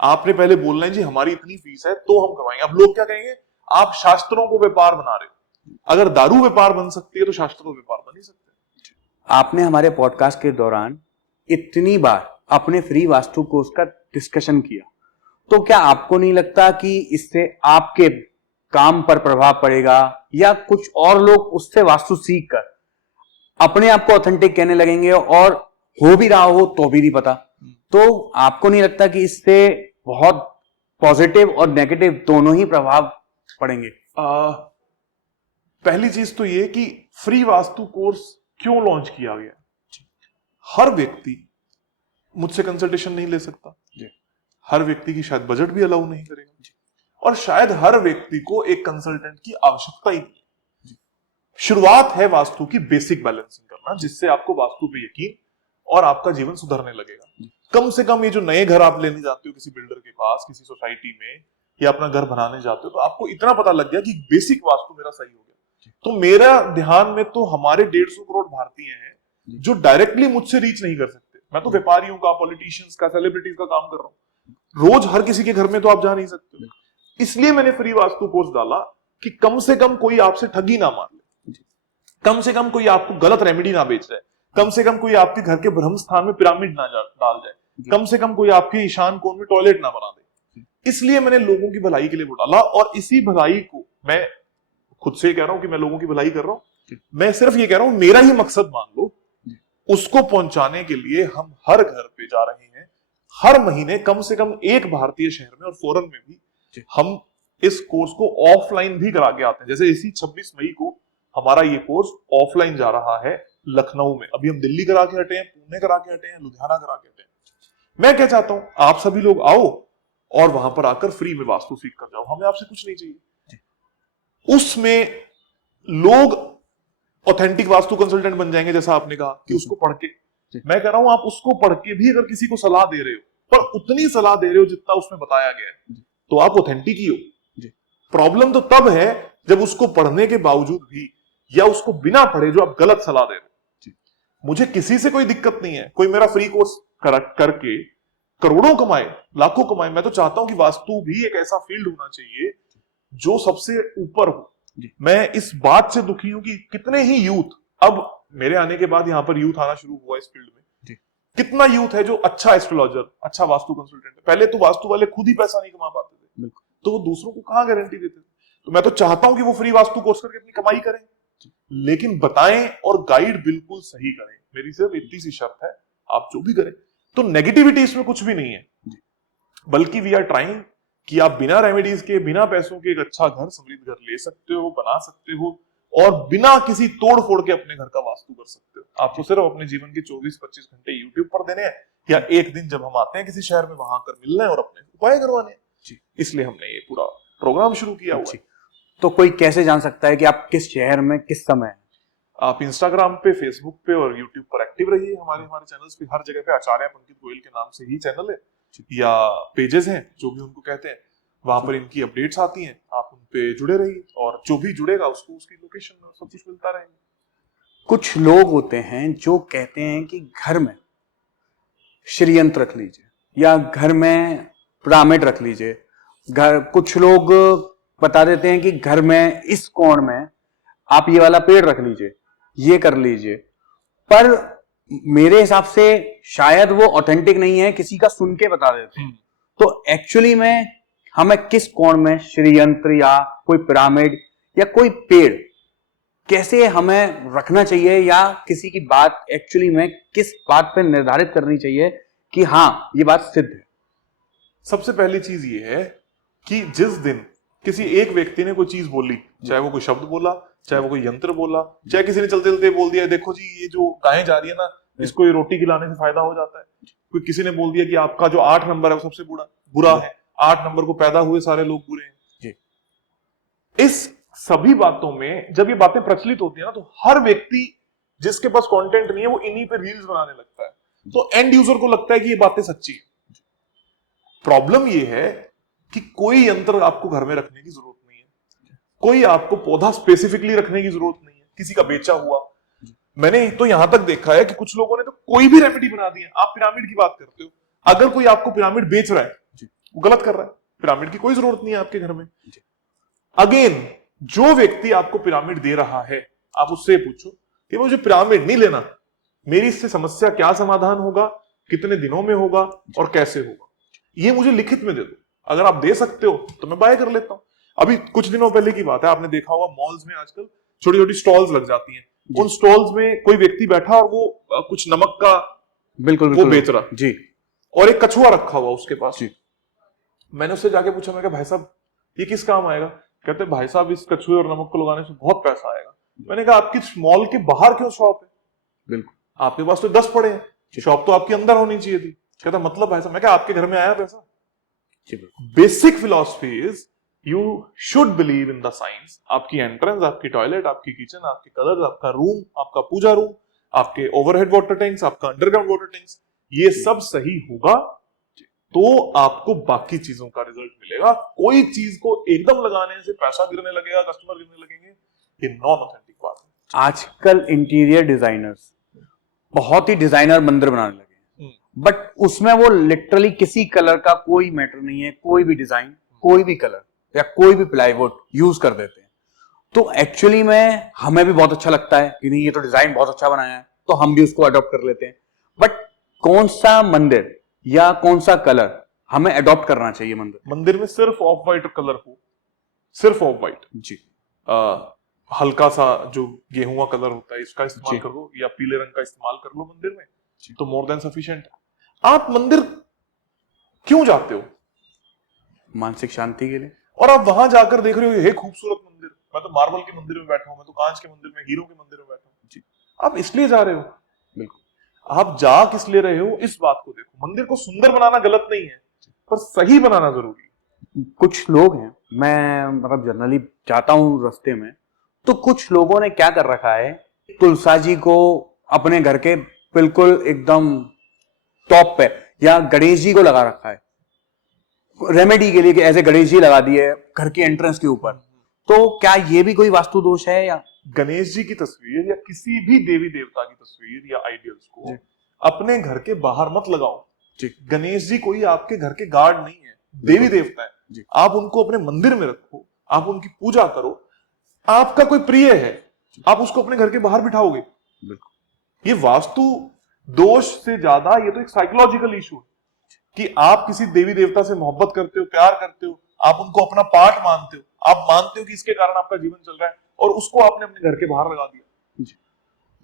आपने पहले बोलना है जी हमारी इतनी फीस है तो हम करवाएंगे। अब लोग क्या कहेंगे, आप शास्त्रों को व्यापार बना रहे हो। अगर दारू व्यापार बन सकती है तो शास्त्र तो व्यापार बन ही सकते हैं। आपने हमारे पॉडकास्ट के दौरान इतनी बार अपने फ्री वास्तु कोर्स का डिस्कशन किया, तो क्या आपको नहीं लगता कि इससे आपके काम पर प्रभाव पड़ेगा, या कुछ और लोग उससे वास्तु सीख कर अपने आप को ऑथेंटिक कहने लगेंगे और हो भी रहा हो तो भी नहीं पता? तो आपको नहीं लगता कि इससे बहुत पॉजिटिव और नेगेटिव दोनों ही प्रभाव पड़ेंगे? पहली चीज तो ये कि फ्री वास्तु कोर्स क्यों लॉन्च किया गया। हर व्यक्ति मुझसे कंसल्टेशन नहीं ले सकता, हर व्यक्ति की शायद बजट भी अलाउ नहीं करेगा, और शायद हर व्यक्ति को एक कंसल्टेंट की आवश्यकता ही नहीं। शुरुआत है वास्तु की बेसिक बैलेंसिंग करना, जिससे आपको वास्तु पे यकीन और आपका जीवन सुधरने लगेगा। कम से कम ये जो नए घर आप लेने जाते हो किसी बिल्डर के पास, किसी सोसाइटी में, या अपना घर बनाने जाते हो, तो आपको इतना पता लग गया कि बेसिक वास्तु मेरा सही हो गया। तो मेरा ध्यान में तो हमारे 150 करोड़ भारतीय हैं जो डायरेक्टली मुझसे रीच नहीं कर सकते। मैं तो व्यापारियों का, पॉलिटिशियंस का, सेलिब्रिटीज का काम कर रहा हूं। रोज हर किसी के घर में तो आप जा नहीं सकते। इसलिए मैंने फ्री वास्तु कोर्स डाला कि कम से कम कोई आपसे ठगी ना मार ले, कम से कम कोई आपको गलत रेमेडी ना बेच जाए, कम से कम कोई आपके घर के ब्रह्म स्थान में पिरामिड ना डाल जाए, कम से कम कोई आपके ईशान कोण में टॉयलेट ना बना दे। इसलिए मैंने लोगों की भलाई के लिए वो डाला, और इसी भलाई को मैं खुद से कह रहा हूं कि मैं लोगों की भलाई कर रहा हूं। मैं सिर्फ ये कह रहा हूं, मेरा ही मकसद मान लो, उसको पहुंचाने के लिए हम हर घर पे जा रहे हैं। हर महीने कम से कम एक भारतीय शहर में और फॉरेन में भी हम इस कोर्स को ऑफलाइन भी करा के आते हैं। जैसे इसी 26 मई को हमारा ये कोर्स ऑफलाइन जा रहा है लखनऊ में। अभी हम दिल्ली करा के हटे हैं, पुणे करा के हटे हैं, लुधियाना करा के हटे हैं। मैं क्या चाहता हूं, आप सभी लोग आओ और वहां पर आकर फ्री में वास्तु सीख कर जाओ। हमें आपसे कुछ नहीं चाहिए। उसमें लोग ऑथेंटिक वास्तु कंसल्टेंट बन जाएंगे, जैसा आपने कहा कि उसको पढ़ के। मैं कह रहा हूं आप उसको पढ़ के भी अगर किसी को सलाह दे रहे हो, पर उतनी सलाह दे रहे हो जितना उसमें बताया गया है, तो आप ऑथेंटिक ही हो। प्रॉब्लम तो तब है जब उसको पढ़ने के बावजूद भी, या उसको बिना पढ़े जो आप गलत सलाह दे रहे हो। मुझे किसी से कोई दिक्कत नहीं है, कोई मेरा फ्री कोर्स करके करोड़ों कमाए, लाखों कमाए। मैं तो चाहता हूं कि वास्तु भी एक ऐसा फील्ड होना चाहिए जो सबसे ऊपर हो। मैं इस बात से दुखी हूं कि कितने ही यूथ, अब मेरे आने के बाद यहां पर यूथ आना शुरू हुआ इस फील्ड में, कितना यूथ है जो अच्छा एस्ट्रोलॉजर, अच्छा वास्तु कंसल्टेंट है। पहले तो वास्तु वाले खुद ही पैसा नहीं कमा पाते थे, तो वो दूसरों को कहां गारंटी देते थे। तो मैं तो चाहता हूं कि वो फ्री वास्तु कोर्स करके अपनी कमाई करें, लेकिन बताएं और गाइड बिल्कुल सही करें। मेरी सिर्फ इतनी सी शर्त है, आप जो भी करें। तो नेगेटिविटी इसमें कुछ भी नहीं है, बल्कि वी आर ट्राइंग कि आप बिना रेमेडीज के, बिना पैसों के एक अच्छा घर, समृद्ध घर ले सकते हो, बना सकते हो, और बिना किसी तोड़ फोड़ के अपने घर का वास्तु कर सकते हो। आपको सिर्फ अपने जीवन के 24-25 घंटे यूट्यूब पर देने हैं, या एक दिन जब हम आते हैं किसी शहर में वहां कर मिलना है और अपने उपाय करवाने हैं। इसलिए हमने ये पूरा प्रोग्राम शुरू किया हुआ है। तो कोई कैसे जान सकता है कि आप किस शहर में किस समय हैं? आप इंस्टाग्राम पे, फेसबुक पे और यूट्यूब पर एक्टिव रहिए। हमारे चैनल्स पे हर जगह पे आचार्य पंकज गोयल के नाम से ही चैनल है, या पेजेस हैं, जो भी उनको कहते हैं। वहां पर इनकी अपडेट्स आती हैं, आप उन पे जुड़े रहिए और जो भी जुड़ेगा उसको उसकी लोकेशन और सब कुछ मिलता रहेगा। कुछ लोग होते हैं जो कहते हैं कि घर में श्रीयंत्र रख लीजिए या घर में पिरामिड रख लीजिए। कुछ लोग बता देते हैं कि घर में इस कोण में आप ये वाला पेड़ रख लीजिए, ये कर लीजिए। पर मेरे हिसाब से शायद वो ऑथेंटिक नहीं है, किसी का सुन के बता देते हैं। तो एक्चुअली में हमें किस कोण में श्रीयंत्र या कोई पिरामिड या कोई पेड़ कैसे हमें रखना चाहिए, या किसी की बात एक्चुअली में किस बात पर निर्धारित करनी चाहिए कि हाँ ये बात सिद्ध है? सबसे पहली चीज ये है कि जिस दिन किसी एक व्यक्ति ने कोई चीज बोली, चाहे वो कोई शब्द बोला, चाहे वो कोई यंत्र बोला, चाहे किसी ने चलते चलते बोल दिया देखो जी ये जो गायें जा रही है ना, इसको ये रोटी खिलाने से फायदा हो जाता है। कोई किसी ने बोल दिया कि आपका जो 8 नंबर है वो सबसे बुरा है, 8 नंबर को पैदा हुए सारे लोग बुरे हैं जी। इस सभी बातों में जब ये बातें प्रचलित होती है ना, तो हर व्यक्ति जिसके पास कंटेंट नहीं है वो इन्हीं पे रील्स बनाने लगता है, तो एंड यूजर को लगता है कि ये बातें सच्ची है। प्रॉब्लम ये है कि कोई यंत्र आपको घर में रखने की जरूरत नहीं है, कोई आपको पौधा स्पेसिफिकली रखने की जरूरत नहीं है, किसी का बेचा हुआ। मैंने तो यहां तक देखा है कि कुछ लोगों ने तो कोई भी रेमेडी बना दी है। आप पिरामिड की बात करते हो, अगर कोई आपको पिरामिड बेच रहा है वो गलत कर रहा है, पिरामिड की कोई जरूरत नहीं है आपके घर में। अगेन, जो व्यक्ति आपको पिरामिड दे रहा है आप उससे पूछो कि मुझे पिरामिड नहीं लेना, मेरी इससे समस्या क्या समाधान होगा, कितने दिनों में होगा और कैसे होगा, ये मुझे लिखित में दे दो। अगर आप दे सकते हो तो मैं बाय कर लेता हूं। अभी कुछ दिनों पहले की बात है, आपने देखा होगा मॉल्स में आजकल छोटी छोटी स्टॉल्स लग जाती हैं। उन स्टॉल्स में कोई व्यक्ति बैठा और वो कुछ नमक का बिल्कुल वो बेच रहा जी, और एक कछुआ रखा हुआ उसके पास जी। मैंने उससे जाके पूछा, मैं कहा भाई साहब ये किस काम आएगा? कहते भाई साहब इस कछुए और नमक को लगाने से बहुत पैसा आएगा। मैंने कहा आपकी मॉल के बाहर क्यों शॉप है? बिल्कुल, आपके पास तो 10 पड़े हैं, शॉप तो आपके अंदर होनी चाहिए थी। कहता मतलब भाई साहब, मैं कहा आपके घर में आया पैसा? Basic philosophy is you should believe in the science. आपकी एंट्रेंस, आपकी टॉयलेट, आपकी किचन, आपके कलर, आपका रूम, आपका पूजा रूम, आपके ओवरहेड वाटर टैंक्स, आपका अंडरग्राउंड वाटर टैंक्स, ये सब सही होगा तो आपको बाकी चीजों का रिजल्ट मिलेगा। कोई चीज को एकदम लगाने से पैसा गिरने लगेगा, कस्टमर गिरने लगेंगे, ये नॉन ऑथेंटिक बात है। आजकल इंटीरियर डिजाइनर्स बहुत ही डिजाइनर मंदिर बनाने लगे, बट उसमें वो लिटरली किसी कलर का कोई मैटर नहीं है, कोई भी डिजाइन, कोई भी कलर या कोई भी प्लाईवुड यूज कर देते हैं। तो एक्चुअली में हमें भी बहुत अच्छा लगता है कि नहीं ये तो डिजाइन बहुत अच्छा बनाया है, तो हम भी उसको अडॉप्ट कर लेते हैं। बट कौन सा मंदिर या कौन सा कलर हमें अडॉप्ट करना चाहिए? मंदिर में सिर्फ ऑफ व्हाइट कलर हो, सिर्फ ऑफ व्हाइट जी। हल्का सा जो गेहुआ कलर होता है इसका इस्तेमाल कर लो, या पीले रंग का इस्तेमाल कर लो मंदिर में, तो मोर देन सफिशिएंट है। आप मंदिर क्यों जाते हो? मानसिक शांति के लिए। और आप वहां जाकर देख रहे हो ये खूबसूरत मंदिर, मैं तो मार्बल के मंदिर में बैठा हूं, मैं तो कांच के मंदिर में, हीरो के मंदिर में बैठा हूं जी। आप इसलिए जा रहे हो? बिल्कुल। आप जा किस लिए रहे हो इस बात को देखो। मंदिर को सुंदर बनाना गलत नहीं है, पर सही बनाना जरूरी है। कुछ लोग हैं, मैं मतलब जनरली जाता हूं रास्ते में, तो कुछ लोगों ने क्या कर रखा है, तुलसा जी को अपने घर के बिल्कुल एकदम टॉप पे, या गणेश जी को लगा रखा है रेमेडी के लिए, कि ऐसे गणेश जी लगा दिए घर की एंट्रेंस के ऊपर। तो क्या ये भी कोई वास्तु दोष है? या गणेश जी की तस्वीर या किसी भी देवी देवता की तस्वीर या आइडियल्स को अपने घर के बाहर मत लगाओ। गणेश जी कोई आपके घर के गार्ड नहीं है, देवी देवता है। आप उनको अपने मंदिर में रखो, आप उनकी पूजा करो। आपका कोई प्रिय है, आप उसको अपने घर के बाहर बिठाओगे। ये वास्तु दोष से ज्यादा ये तो एक साइकोलॉजिकल इशू है कि आप किसी देवी देवता से मोहब्बत करते हो, प्यार करते हो, आप उनको अपना पार्ट मानते हो, आप मानते हो कि इसके कारण आपका जीवन चल रहा है, और उसको आपने अपने घर के बाहर लगा दिया।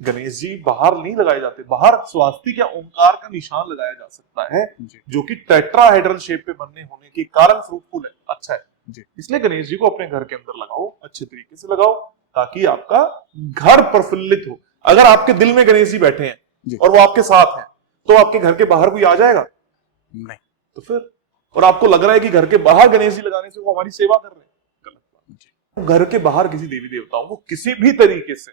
गणेश जी बाहर नहीं लगाए जाते, बाहर स्वास्तिक या ओंकार का निशान लगाया जा सकता है जो कि टेट्राहेड्रल शेप पे बनने होने के कारण फ्रूटफुल है, अच्छा है जी। इसलिए गणेश जी को अपने घर के अंदर लगाओ, अच्छे तरीके से लगाओ, ताकि आपका घर प्रफुल्लित हो। अगर आपके दिल में गणेश जी बैठे हैं और वो आपके साथ हैं, तो आपके घर के बाहर कोई आ जाएगा नहीं, तो फिर और आपको लग रहा है कि घर के बाहर गणेश जी लगाने से वो हमारी सेवा कर रहे हैं, गलत बात। घर के बाहर किसी देवी देवताओं को किसी भी तरीके से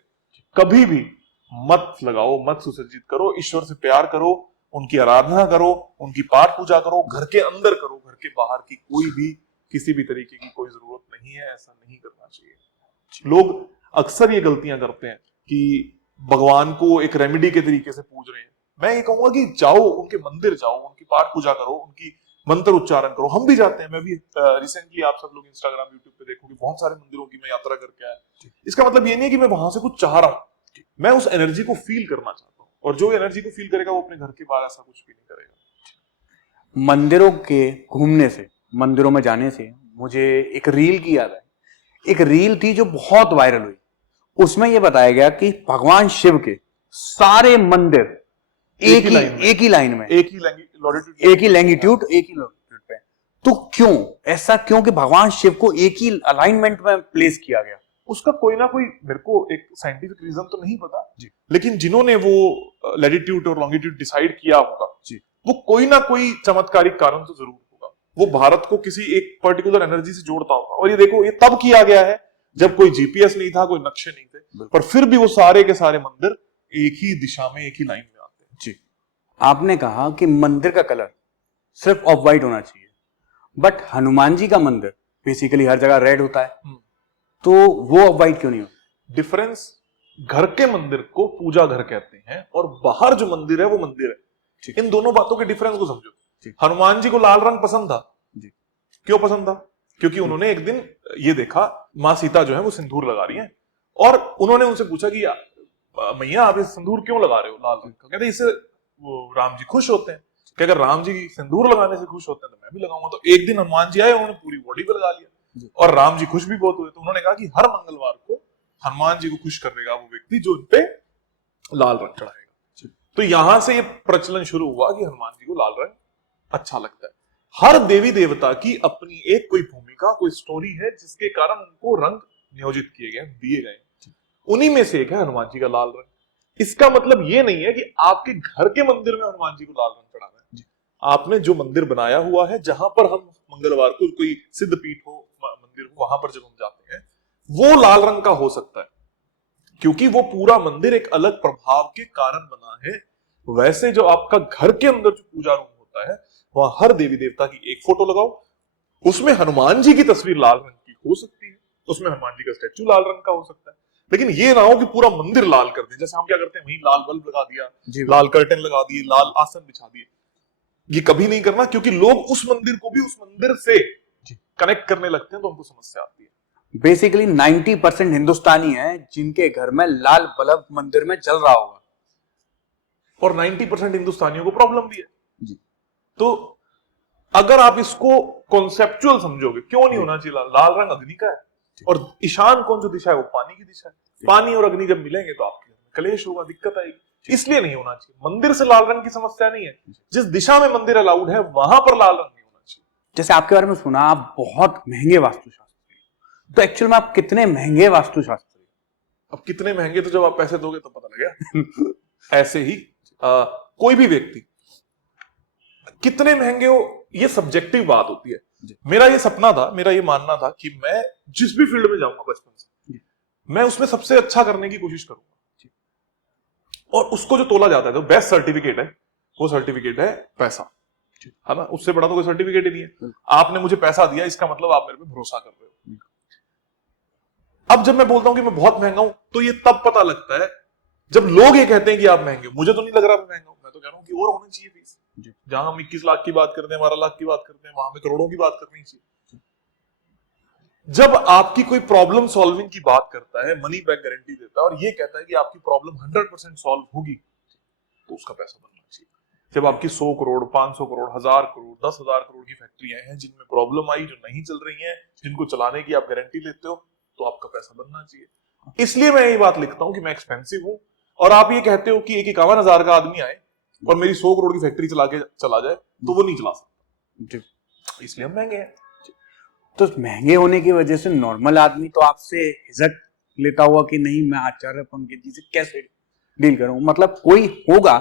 कभी भी मत लगाओ, मत सुसज्जित करो। ईश्वर से प्यार करो, उनकी आराधना करो, उनकी पाठ पूजा करो, घर के अंदर करो, घर के बाहर की कोई भी किसी भी तरीके की कोई जरूरत नहीं है, ऐसा नहीं करना चाहिए। लोग अक्सर ये गलतियां करते हैं कि भगवान को एक रेमेडी के तरीके से पूज रहे हैं। मैं ये कहूंगा कि जाओ, उनके मंदिर जाओ, उनकी पाठ पूजा करो, उनकी मंत्र उच्चारण करो। हम भी जाते हैं, मैं भी रिसेंटली, आप सब लोग इंस्टाग्राम यूट्यूब पे देखोगे, बहुत सारे मंदिरों की मैं यात्रा करके आया। इसका मतलब ये नहीं है कि मैं वहां से कुछ चाह रहा हूं, मैं उस एनर्जी को फील करना चाहता हूँ, और जो एनर्जी को फील करेगा वो अपने घर के बाहर ऐसा कुछ भी नहीं करेगा। मंदिरों के घूमने से, मंदिरों में जाने से मुझे एक रील की याद है। एक रील थी जो बहुत वायरल हुई। उसमें यह बताया गया कि भगवान शिव के सारे मंदिर एक ही लाइन में, एक ही लैंगिट्यूड, एक ही लॉन्गिट्यूड पे। तो क्यों ऐसा, क्यों कि भगवान शिव को एक ही अलाइनमेंट में प्लेस किया गया? उसका कोई ना कोई, मेरे को एक साइंटिफिक रीजन तो नहीं पता जी, लेकिन जिन्होंने वो लैटिट्यूड और लॉन्गिट्यूड डिसाइड किया होगा जी, वो कोई ना कोई चमत्कारिक कारण तो जरूर होगा। वो भारत को किसी एक पर्टिकुलर एनर्जी से जोड़ता होगा। और ये देखो, ये तब किया गया है जब कोई जीपीएस नहीं था, कोई नक्शे नहीं थे, पर फिर भी वो सारे के सारे मंदिर एक ही दिशा में, एक ही लाइन में आते हैं जी। आपने कहा कि मंदिर का कलर सिर्फ ऑफ व्हाइट होना चाहिए, बट हनुमान जी का मंदिर बेसिकली हर जगह रेड होता है, तो वो ऑफ व्हाइट क्यों नहीं हो? डिफरेंस, घर के मंदिर को पूजा घर कहते हैं और बाहर जो मंदिर है वो मंदिर है। इन दोनों बातों के डिफरेंस को समझो। हनुमान जी को लाल रंग पसंद था जी। क्यों पसंद था? क्योंकि उन्होंने एक दिन ये देखा, माँ सीता जो है वो सिंदूर लगा रही है, और उन्होंने उनसे पूछा कि मैया आप ये सिंदूर क्यों लगा रहे हो लाल रंग का? कहते इससे वो राम जी खुश होते हैं, कि अगर राम जी सिंदूर लगाने से खुश होते हैं तो मैं भी लगाऊंगा। तो एक दिन हनुमान जी आए, उन्होंने पूरी बॉडी पे लगा लिया, और राम जी खुश भी बहुत हुए। तो उन्होंने कहा कि हर मंगलवार को हनुमान जी को खुश करेगा वो व्यक्ति जो उनपे लाल रंग चढ़ाएगा। तो यहां से ये प्रचलन शुरू हुआ कि हनुमान जी को लाल रंग अच्छा लगता है। हर देवी देवता की अपनी एक कोई भूमिका, कोई स्टोरी है जिसके कारण उनको रंग नियोजित किए गए, दिए गए। उन्हीं में से एक है हनुमान जी का लाल रंग। इसका मतलब ये नहीं है कि आपके घर के मंदिर में हनुमान जी को लाल रंग चढ़ाना है। आपने जो मंदिर बनाया हुआ है, जहां पर हम मंगलवार को कोई सिद्ध पीठ हो, मंदिर हो, वहां पर जब हम जाते हैं, वो लाल रंग का हो सकता है, क्योंकि वो पूरा मंदिर एक अलग प्रभाव के कारण बना है। वैसे जो आपका घर के अंदर जो पूजा रूम होता है, वहां हर देवी देवता की एक फोटो लगाओ, उसमें हनुमान जी की तस्वीर लाल रंग की हो सकती है, उसमें हनुमान जी का स्टैचू लाल रंग का हो सकता है, लेकिन ये ना हो कि पूरा मंदिर लाल कर दे। जैसे हम क्या करते हैं, वहीं लाल बल्ब लगा दिया, लाल कर्टन लगा दिए, लाल आसन बिछा दिए। ये कभी नहीं करना, क्योंकि लोग उस मंदिर को भी उस मंदिर से कनेक्ट करने लगते हैं, तो उनको समस्या आती है। बेसिकली 90% हिंदुस्तानी हैं जिनके घर में लाल बल्ब मंदिर में जल रहा होगा, और 90% हिंदुस्तानियों को प्रॉब्लम भी है जी। तो अगर आप इसको कॉन्सेप्चुअल समझोगे, क्यों नहीं होना चाहिए? लाल रंग अग्नि का है, और ईशान कौन जो दिशा है वो पानी की दिशा है। पानी और अग्नि जब मिलेंगे तो आपके घर में कलेश होगा, दिक्कत आएगी, इसलिए नहीं होना चाहिए। मंदिर से लाल रंग की समस्या नहीं है, जिस दिशा में मंदिर अलाउड है वहां पर लाल रंग नहीं होना चाहिए। जैसे आपके बारे में सुना आप बहुत महंगे वास्तुशास्त्री, तो एक्चुअल में आप कितने महंगे वास्तुशास्त्री? अब कितने महंगे, तो जब आप पैसे दोगे तो पता लगेगा। ऐसे ही कोई भी व्यक्ति कितने महंगे हो, ये सब्जेक्टिव बात होती है। मेरा ये सपना था, मेरा ये मानना था कि मैं जिस भी फील्ड में जाऊंगा बचपन से, मैं उसमें सबसे अच्छा करने की कोशिश करूंगा, और उसको जो तोला जाता है, तो बेस्ट सर्टिफिकेट है, वो सर्टिफिकेट है पैसा, है ना। उससे बड़ा तो कोई सर्टिफिकेट ही नहीं है। आपने मुझे पैसा दिया, इसका मतलब आप मेरे पे भरोसा कर रहे हो। अब जब मैं बोलता हूं कि मैं बहुत महंगा हूं, तो ये तब पता लगता है जब लोग ये कहते हैं कि आप महंगे हो। मुझे तो नहीं लग रहा मैं महंगा हूं, मैं तो कह रहा हूं कि और होनी चाहिए फीस। जहां हम 21 लाख की बात करते हैं, 12 लाख की बात करते हैं, वहां हमें करोड़ों की बात करनी चाहिए। जब आपकी कोई प्रॉब्लम सॉल्विंग की बात करता है, मनी बैक गारंटी देता है, और ये कहता है कि आपकी प्रॉब्लम 100% सॉल्व होगी, तो उसका पैसा बनना चाहिए। जब आपकी 100 करोड़, 500 करोड़, 1000 करोड़, 10,000 करोड़ की फैक्ट्रियां हैं जिनमें प्रॉब्लम आई, जो नहीं चल रही हैं, जिनको चलाने की आप गारंटी लेते हो, तो आपका पैसा बनना चाहिए। इसलिए मैं ये बात लिखता हूं कि मैं एक्सपेंसिव हूं, और आप ये कहते हो कि एक 51,000 का आदमी आए और मेरी 100 करोड़ की फैक्ट्री चला के चला जाए, तो वो नहीं चला सकता, इसलिए हम महंगे हैं। तो महंगे होने की वजह से नॉर्मल आदमी तो आपसे हिचक लेता हुआ कि नहीं, मैं आचार्य पंकज जी से कैसे डील करूं। मतलब कोई होगा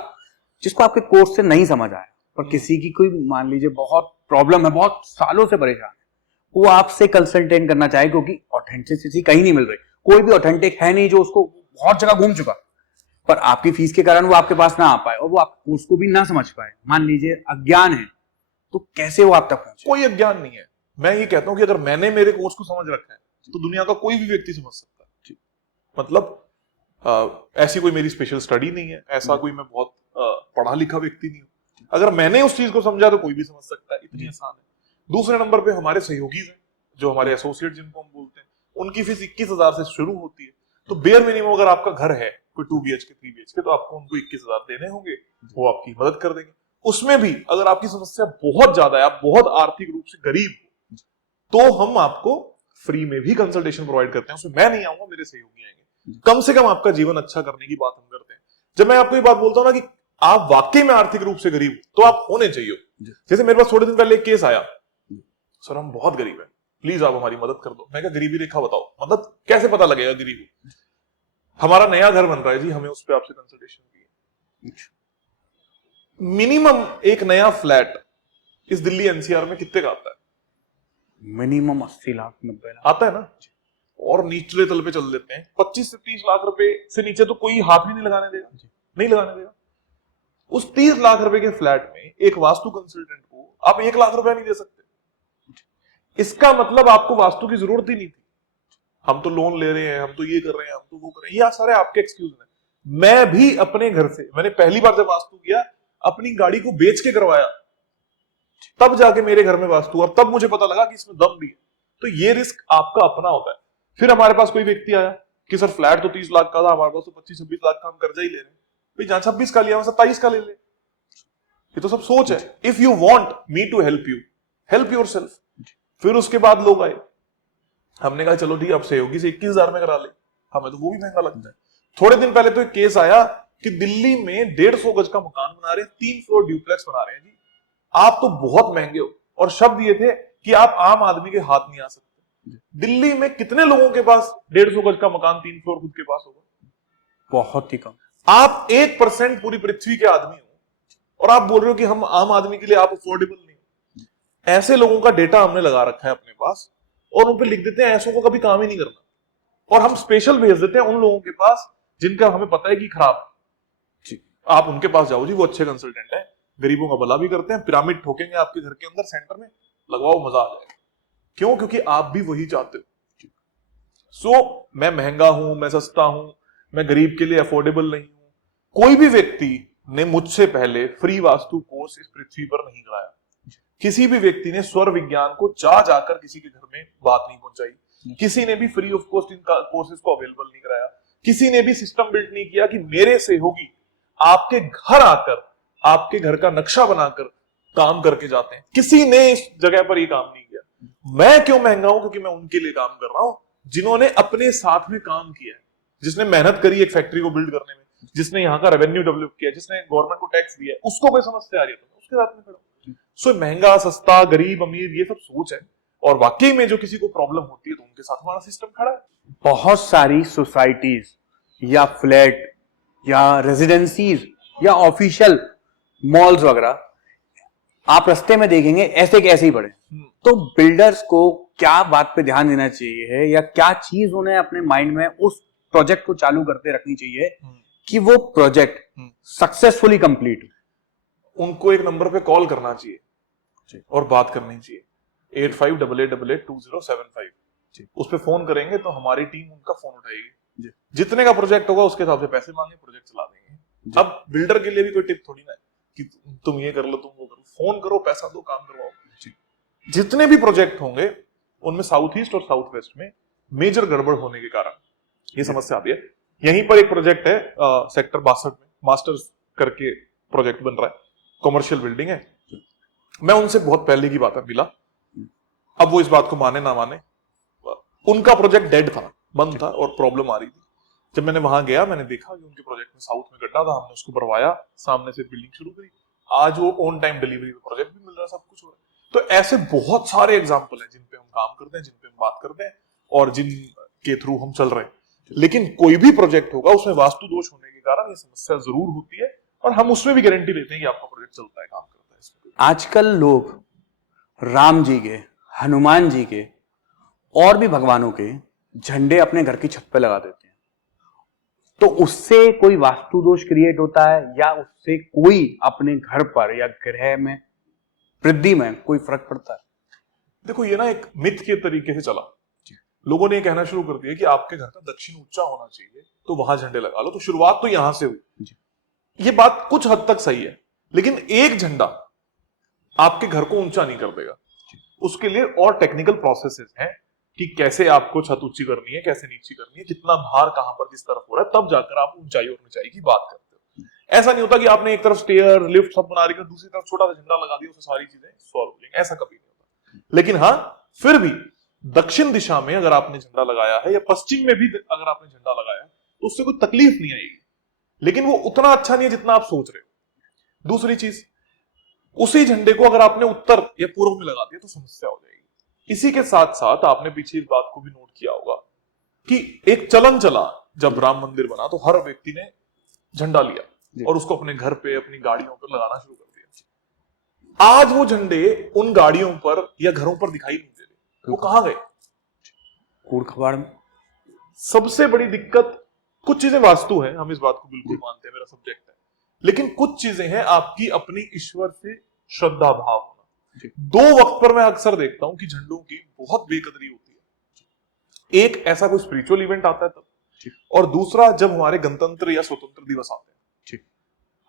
जिसको आपके कोर्स से नहीं समझ आया, पर किसी की कोई मान लीजिए बहुत प्रॉब्लम है, बहुत सालों से परेशान है, वो आपसे कंसल्टेंट करना चाहे, क्योंकि ऑथेंटिसिटी कहीं नहीं मिल रही। कोई भी ऑथेंटिक है नहीं जो उसको बहुत जगह घूम चुका, पर आपकी फीस के कारण वो आपके पास ना आ पाए, और वो आप उसको भी ना समझ पाए, मान लीजिए अज्ञान है, तो कैसे वो आप तक पहुंचे? कोई अज्ञान नहीं है। मैं ये कहता हूं कि अगर मैंने मेरे कोर्स को समझ रखा है तो दुनिया का कोई भी व्यक्ति समझ सकता है। मतलब ऐसी कोई मेरी स्पेशल स्टडी नहीं है, ऐसा कोई मैं बहुत पढ़ा लिखा व्यक्ति नहीं हूं। अगर मैंने उस चीज को समझा तो कोई भी समझ सकता है, इतनी आसान है। दूसरे नंबर पे हमारे सहयोगी हैं, जो हमारे एसोसिएट जिनको हम बोलते हैं, उनकी फीस 21,000 से शुरू होती है। तो बेयर मिनिमम अगर आपका घर है कोई 2 BHK 3 BHK तो आपको उनको 21,000 देने होंगे, वो आपकी मदद कर देंगे। उसमें भी अगर आपकी समस्या बहुत ज्यादा है, आप बहुत आर्थिक रूप से गरीब हो, तो हम आपको फ्री में भी कंसल्टेशन प्रोवाइड करते हैं। उसमें मैं नहीं आऊंगा, मेरे सहयोगी आएंगे। कम से कम आपका जीवन अच्छा करने की बात हम करते हैं। जब मैं आपको ये बात बोलता हूं ना कि आप वाकई में आर्थिक रूप से गरीब हो, तो आप होने चाहिए। जैसे मेरे पास थोड़े दिन पहले एक केस आया, सर हम बहुत गरीब हैं, प्लीज आप हमारी मदद कर दो। मैं कहा गरीबी रेखा बताओ, मतलब कैसे पता लगेगा गरीबी? हमारा नया घर बन रहा है जी, हमें उस पर आपसे कंसल्टेशन की। मिनिमम एक नया फ्लैट इस दिल्ली NCR में कितने का आता है? मिनिमम 80 लाख 90 लाख आता है ना। और निचले तल पे चल देते हैं 25 से 30 लाख रुपए से नीचे तो कोई हाथ भी नहीं लगाने देगा, नहीं लगाने देगा। उस 30 लाख रुपए के फ्लैट में एक वास्तु कंसल्टेंट को आप 1 लाख रुपया नहीं दे सकते। इसका मतलब आपको वास्तु की जरूरत ही नहीं थी। हम तो लोन ले रहे हैं, हम तो ये कर रहे हैं, हम तो वो कर रहे हैं, ये सारे आपके एक्सक्यूज हैं। मैं भी अपने घर से, मैंने पहली बार जब वास्तु किया अपनी गाड़ी को बेच के करवाया, तब जाके मेरे घर में वास्तु, और तब मुझे पता लगा कि इसमें दम भी है। तो ये रिस्क आपका अपना होता है। फिर हमारे पास कोई व्यक्ति आया कि सर फ्लैट तो 30 लाख का था, हमारे पास तो 25-26 लाख का हम कर्जा ही ले रहे हैं। भाई जहां 26 का लिया वहां 27 का ले ले। ये तो सब सोच है। If you want me to help you, help yourself. फिर उसके बाद लोग आए, हमने कहा चलो ठीक है, अब सहयोगी से 21,000 में करा ले, हमें तो वो भी महंगा लगता है। थोड़े दिन पहले तो एक केस आया कि दिल्ली में 150 गज का मकान बना रहे हैं, 3 फ्लोर ड्यूप्लेक्स बना रहे हैं जी, आप तो बहुत महंगे हो। और शब्द ये थे कि आप आम आदमी के हाथ नहीं आ सकते। दिल्ली में कितने लोगों के पास 150 गज का मकान 3 फ्लोर खुद के पास होगा? बहुत ही कम। आप 1% पूरी पृथ्वी के आदमी हो और आप बोल रहे हो कि हम आम आदमी के लिए आप अफोर्डेबल नहीं हो। ऐसे लोगों का डेटा हमने लगा रखा है अपने पास और उन पे लिख देते हैं ऐसों को कभी काम ही नहीं करना, और हम स्पेशल भेज देते हैं उन लोगों के पास जिनका हमें पता है कि खराब है। आप उनके पास जाओ जी, वो अच्छे कंसल्टेंट है, गरीबों का भला भी करते हैं, पिरामिड ठोकेंगे आपके घर के अंदर सेंटर में, लगवाओ मजा आ जाएगा। क्यों? क्योंकि आप भी वही चाहते हो। सो मैं महंगा हूं, मैं सस्ता हूं, मैं गरीब के लिए अफोर्डेबल नहीं हूं। कोई भी व्यक्ति ने मुझसे पहले फ्री वास्तु कोर्स इस पृथ्वी पर नहीं कराया। किसी भी व्यक्ति ने स्वर विज्ञान को जाकर किसी के घर में बात नहीं पहुंचाई। किसी ने भी free of cost in courses को अवेलेबल नहीं कराया। किसी ने भी सिस्टम बिल्ड नहीं किया कि मेरे सहयोगी आपके घर आकर आपके घर का नक्शा बनाकर काम करके जाते हैं। किसी ने इस जगह पर ये काम नहीं किया। मैं क्यों महंगा हूं? क्योंकि मैं उनके लिए काम कर रहा हूं जिन्होंने अपने साथ में काम किया है, जिसने मेहनत करी एक फैक्ट्री को बिल्ड करने में, जिसने यहाँ का रेवेन्यू डेवलप किया, जिसने गवर्नमेंट को टैक्स दिया, उसको कोई समस्या आ रही है तो उसके साथ में खड़ा हूं। सो महंगा सस्ता गरीब अमीर ये सब सोच है, और वाकई में जो किसी को प्रॉब्लम होती है तो उनके साथ हमारा सिस्टम खड़ा है। बहुत सारी सोसाइटीज या फ्लैट या रेजिडेंसीज या ऑफिशियल मॉल्स वगैरह आप रास्ते में देखेंगे ऐसे के ऐसे ही पड़े। तो बिल्डर्स को क्या बात पे ध्यान देना चाहिए या क्या चीज उन्हें अपने माइंड में उस प्रोजेक्ट को चालू करते रखनी चाहिए कि वो प्रोजेक्ट सक्सेसफुली कंप्लीट? उनको एक नंबर पे कॉल करना चाहिए और बात करनी चाहिए, 85882075। उस पे फोन करेंगे तो हमारी टीम उनका फोन उठाएगी। जितने का प्रोजेक्ट होगा उसके हिसाब से पैसे मांगे, प्रोजेक्ट चला देंगे। अब बिल्डर के लिए भी कोई टिप थोड़ी ना है कि तुम ये कर लो तुम वो करो, फोन करो, पैसा दो, काम करवाओ। जितने भी प्रोजेक्ट होंगे उनमें साउथ ईस्ट और साउथ वेस्ट में मेजर गड़बड़ होने के कारण ये समस्या आती है। यहीं पर एक प्रोजेक्ट है सेक्टर 62 में, मास्टर्स करके प्रोजेक्ट बन रहा है, कमर्शियल बिल्डिंग है। मैं उनसे बहुत पहले की बात है मिला, अब वो इस बात को माने ना माने, उनका प्रोजेक्ट डेड था, बंद था और प्रॉब्लम आ रही थी। जब मैंने वहां गया मैंने देखा कि उनके प्रोजेक्ट में साउथ में गड्ढा था, हमने उसको भरवाया, सामने से बिल्डिंग शुरू करी, आज वो ऑन टाइम डिलीवरी में प्रोजेक्ट भी मिल रहा है, सब कुछ हो रहा है। तो ऐसे बहुत सारे एग्जाम्पल हैं जिन पे हम काम करते हैं, जिन पे हम बात करते हैं और जिन के थ्रू हम चल रहे हैं। लेकिन कोई भी प्रोजेक्ट होगा उसमें वास्तु दोष होने के कारण ये समस्या जरूर होती है, और हम उसमें भी गारंटी लेते हैं कि आपका प्रोजेक्ट चलता है, काम करता है इसमें। आजकल लोग राम जी के, हनुमान जी के और भी भगवानों के झंडे अपने घर की छत पे लगा देते हैं। तो उससे कोई वास्तु दोष क्रिएट होता है या उससे कोई अपने घर पर या ग्रह में वृद्धि में कोई फर्क पड़ता है? देखो ये ना एक मिथ के तरीके से चला, लोगों ने ये कहना शुरू कर दिया कि आपके घर का दक्षिण ऊंचा होना चाहिए तो वहां झंडे लगा लो, तो शुरुआत तो यहां से हुई। ये बात कुछ हद तक सही है, लेकिन एक झंडा आपके घर को ऊंचा नहीं कर देगा। उसके लिए और टेक्निकल प्रोसेसेस हैं कि कैसे आपको छत ऊंची करनी है, कैसे नीची करनी है, कितना भार कहां पर किस तरफ हो रहा है, तब जाकर आप ऊंचाई और ऊंचाई की बात करते हो। ऐसा नहीं होता कि आपने एक तरफ स्टेयर लिफ्ट सब बना रखा, दूसरी तरफ छोटा सा झंडा लगा दिया, उससे सारी चीजें सॉल्व हो जाएंगी, ऐसा कभी नहीं होता। लेकिन हाँ, फिर भी दक्षिण दिशा में अगर आपने झंडा लगाया है या पश्चिम में भी अगर आपने झंडा लगाया है तो उससे कोई तकलीफ नहीं आएगी, लेकिन वो उतना अच्छा नहीं है जितना आप सोच रहे हो। दूसरी चीज, उसी झंडे को अगर आपने उत्तर या पूर्व में लगा दिया तो समस्या हो जाएगी। इसी के साथ साथ आपने पीछे इस बात को भी नोट किया होगा कि एक चलन चला, जब राम मंदिर बना तो हर व्यक्ति ने झंडा लिया और उसको अपने घर पे अपनी गाड़ियों पर लगाना शुरू कर दिया। आज वो झंडे उन गाड़ियों पर या घरों पर दिखाई नहीं दे रहे, वो कहां गए? कूड़ खबाड़ में। सबसे बड़ी दिक्कत, कुछ चीजें वास्तु है, हम इस बात को बिल्कुल मानते हैं, मेरा सब्जेक्ट है, लेकिन कुछ चीजें हैं आपकी अपनी ईश्वर से श्रद्धा भाव होना। दो वक्त पर मैं अक्सर देखता हूं कि झंडों की बहुत बेकदरी होती है। एक ऐसा कोई स्पिरिचुअल इवेंट आता है तब, और दूसरा जब हमारे गणतंत्र या स्वतंत्र दिवस आते हैं।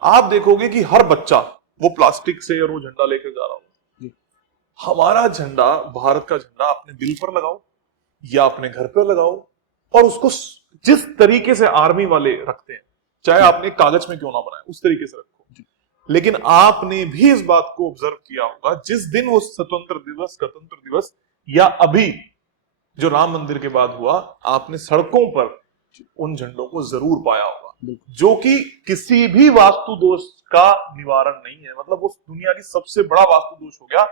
आप देखोगे कि हर बच्चा वो प्लास्टिक से और वो झंडा लेकर जा रहा होगा। हमारा झंडा, भारत का झंडा, अपने दिल पर लगाओ या अपने घर पर लगाओ, और उसको जिस तरीके से आर्मी वाले रखते हैं, चाहे आपने कागज में क्यों ना बनाए, उस तरीके से रखो। लेकिन आपने भी इस बात को ऑब्जर्व किया होगा, जिस दिन वो स्वतंत्र दिवस, गणतंत्र दिवस या अभी जो राम मंदिर के बाद हुआ, आपने सड़कों पर उन झंडों को जरूर पाया होगा, जो कि किसी भी वास्तु दोष का निवारण नहीं है। मतलब वो दुनिया की सबसे बड़ा वास्तु दोष हो गया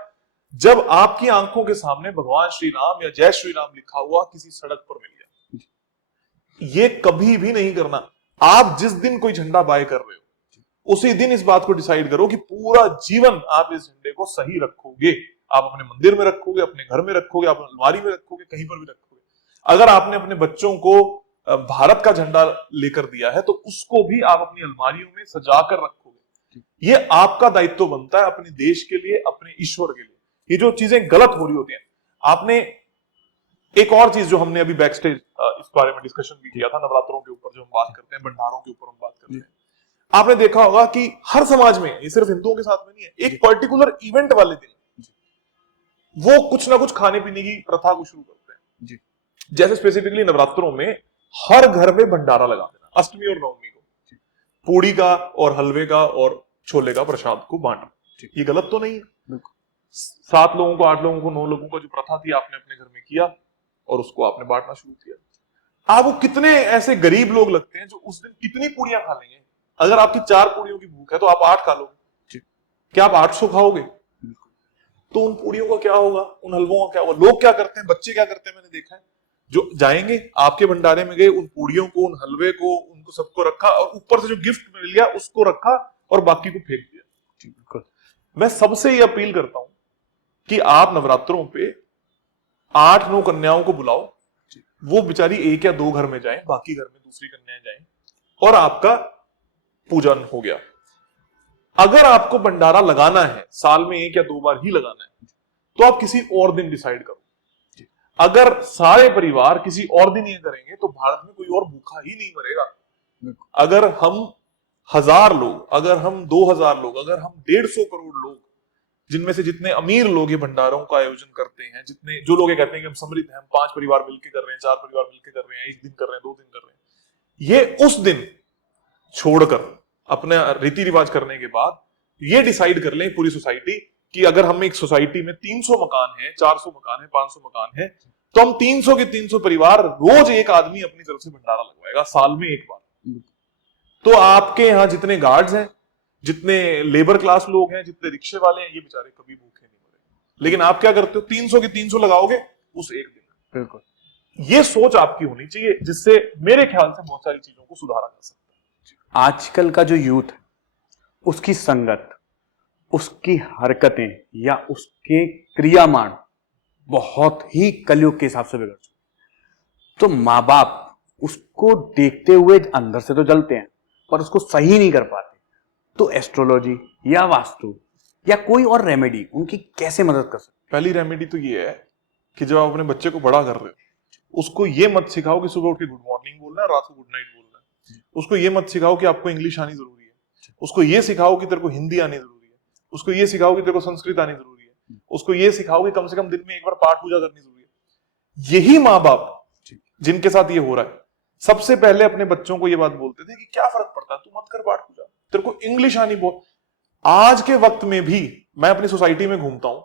जब आपकी आंखों के सामने भगवान श्री राम या जय श्री राम लिखा हुआ किसी सड़क पर मिल गया। ये कभी भी नहीं करना। आप जिस दिन कोई झंडा बाय कर रहे हो, उसी दिन इस बात को डिसाइड करो कि पूरा जीवन आप इस झंडे को सही रखोगे। आप अपने मंदिर में रखोगे, अपने घर में रखोगे, आप अलमारी में रखोगे, कहीं पर भी रखोगे। अगर आपने अपने बच्चों को भारत का झंडा लेकर दिया है तो उसको भी आप अपनी अलमारियों में सजाकर रखोगे। ये आपका दायित्व बनता है अपने देश के लिए, अपने ईश्वर के लिए। ये जो चीजें गलत हो रही होती हैं, आपने एक और चीज जो हमने अभी बैक स्टेज इस बारे में डिस्कशन भी किया था, नवरात्रों के ऊपर जो हम बात करते हैं, भंडारों के ऊपर हम बात करते हैं, आपने देखा होगा कि हर समाज में, ये सिर्फ हिंदुओं के साथ में नहीं है, एक पर्टिकुलर इवेंट वाले दिन वो कुछ ना कुछ खाने पीने की प्रथा को शुरू करते हैं जी। जैसे स्पेसिफिकली नवरात्रों में हर घर में भंडारा लगा देना, अष्टमी और नवमी को पूड़ी का और हलवे का और छोले का प्रसाद को बांटना। ये गलत तो नहीं है। 7 लोगों को, 8 लोगों को, 9 लोगों को जो प्रथा थी, आपने अपने घर में किया और उसको आपने बांटना शुरू किया। आप वो कितने ऐसे गरीब लोग लगते हैं जो उस दिन कितनी पूड़ियां खा लेंगे? अगर आपकी 4 पूड़ियों की भूख है तो आप 8 खा लोगे। क्या आप 800 खाओगे? तो उन पूड़ियों का क्या होगा, उन हलवों का क्या होगा? लोग क्या करते हैं, बच्चे क्या करते हैं, मैंने देखा है, जो जाएंगे आपके भंडारे में गए, उन पूड़ियों को, उन हलवे को, उनको सबको रखा और ऊपर से जो गिफ्ट मिल गया उसको रखा और बाकी को फेंक दिया। मैं सबसे ये अपील करता हूं कि आप नवरात्रों पे 8-9 कन्याओं को बुलाओ, वो बेचारी 1 या 2 घर में जाएं, बाकी घर में दूसरी कन्याएं जाएं और आपका पूजन हो गया। अगर आपको भंडारा लगाना है, साल में 1 या 2 बार ही लगाना है, तो आप किसी और दिन डिसाइड करो। अगर सारे परिवार किसी और दिन ये करेंगे तो भारत में कोई और भूखा ही नहीं मरेगा। अगर हम 1000 लोग, अगर हम 2000 लोग, अगर हम 150 करोड़ लोग, जिनमें से जितने अमीर लोग ये भंडारों का आयोजन करते हैं, जितने जो लोग ये कहते हैं कि हम समृद्ध हैं, हम 5 परिवार मिलकर कर रहे हैं, 4 परिवार मिलकर कर रहे हैं, 1 दिन कर रहे हैं, 2 दिन कर रहे हैं, ये उस दिन छोड़कर अपने रीति रिवाज करने के बाद ये डिसाइड कर लें पूरी सोसाइटी कि अगर हम एक सोसाइटी में 300 मकान है, 400 मकान है, 500 मकान है, तो हम 300 के 300 परिवार रोज एक आदमी अपनी तरफ से भंडारा लगवाएगा, साल में 1 बार। तो आपके यहाँ जितने गार्ड्स हैं, जितने लेबर क्लास लोग हैं, जितने रिक्शे वाले हैं, ये बेचारे कभी भूखे नहीं मरेंगे। लेकिन आप क्या करते हो, 300 के 300 लगाओगे उस एक दिन। बिल्कुल, ये सोच आपकी होनी चाहिए, जिससे मेरे ख्याल से बहुत सारी चीजों को सुधारा जा सकता है। आजकल का जो यूथ है, उसकी संगत, उसकी हरकतें या उसके क्रियामान बहुत ही कलयुग के हिसाब से बिगड़ चुके। तो माँ बाप उसको देखते हुए अंदर से तो जलते हैं पर उसको सही नहीं कर पाते। तो एस्ट्रोलॉजी या वास्तु या कोई और रेमेडी उनकी कैसे मदद कर सकते पहली रेमेडी तो ये है कि जब आप अपने बच्चे को बड़ा कर रहे हो, उसको ये मत सिखाओ कि सुबह उठ के गुड मॉर्निंग बोलना है, रात को गुड नाइट बोलना है। उसको ये मत सिखाओ कि आपको इंग्लिश आनी जरूरी है। उसको ये सिखाओ कि तेरे को हिंदी आनी जरूरी है। उसको ये सिखाओ कि तेरे को संस्कृत आनी जरूरी है। उसको ये सिखाओ कि कम से कम दिन में एक बार पाठ पूजा करनी जरूरी है। यही माँ बाप जिनके साथ ये हो रहा है, सबसे पहले अपने बच्चों को ये बात बोलते थे कि क्या फर्क पड़ता है, तू मत कर पाठ पूजा, तेरे को इंग्लिश आनी बहुत। आज के वक्त में भी मैं अपनी सोसाइटी में घूमता हूं,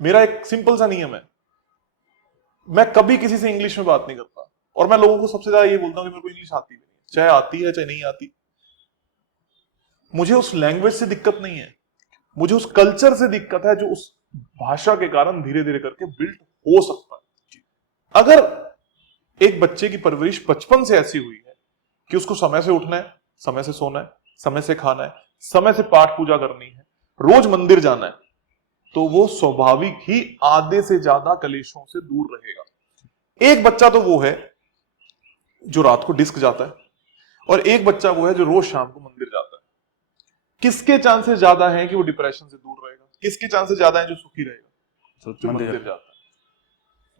मेरा एक सिंपल सा नियम है, मैं कभी किसी से इंग्लिश में बात नहीं करता। और मैं लोगों को सबसे ज्यादा ये बोलता हूं कि मेरे को इंग्लिश आती भी नहीं, चाहे आती है चाहे नहीं आती। मुझे उस लैंग्वेज से दिक्कत नहीं है, मुझे उस कल्चर से दिक्कत है जो उस भाषा के कारण धीरे धीरे करके बिल्ड हो सकता है। अगर एक बच्चे की परवरिश बचपन से ऐसी हुई है कि उसको समय से उठना है, समय से सोना है, समय से खाना है, समय से पाठ पूजा करनी है, रोज मंदिर जाना है, तो वो स्वाभाविक ही आधे से ज्यादा कलेशों से दूर रहेगा। एक बच्चा तो वो है जो रात को डिस्क जाता है, और एक बच्चा वो है जो रोज शाम को मंदिर जाता है। किसके चांसेस ज्यादा हैं कि वो डिप्रेशन से दूर रहेगा? किसके चांसेस ज्यादा हैं जो सुखी रहेगा? जो मंदिर जाता है।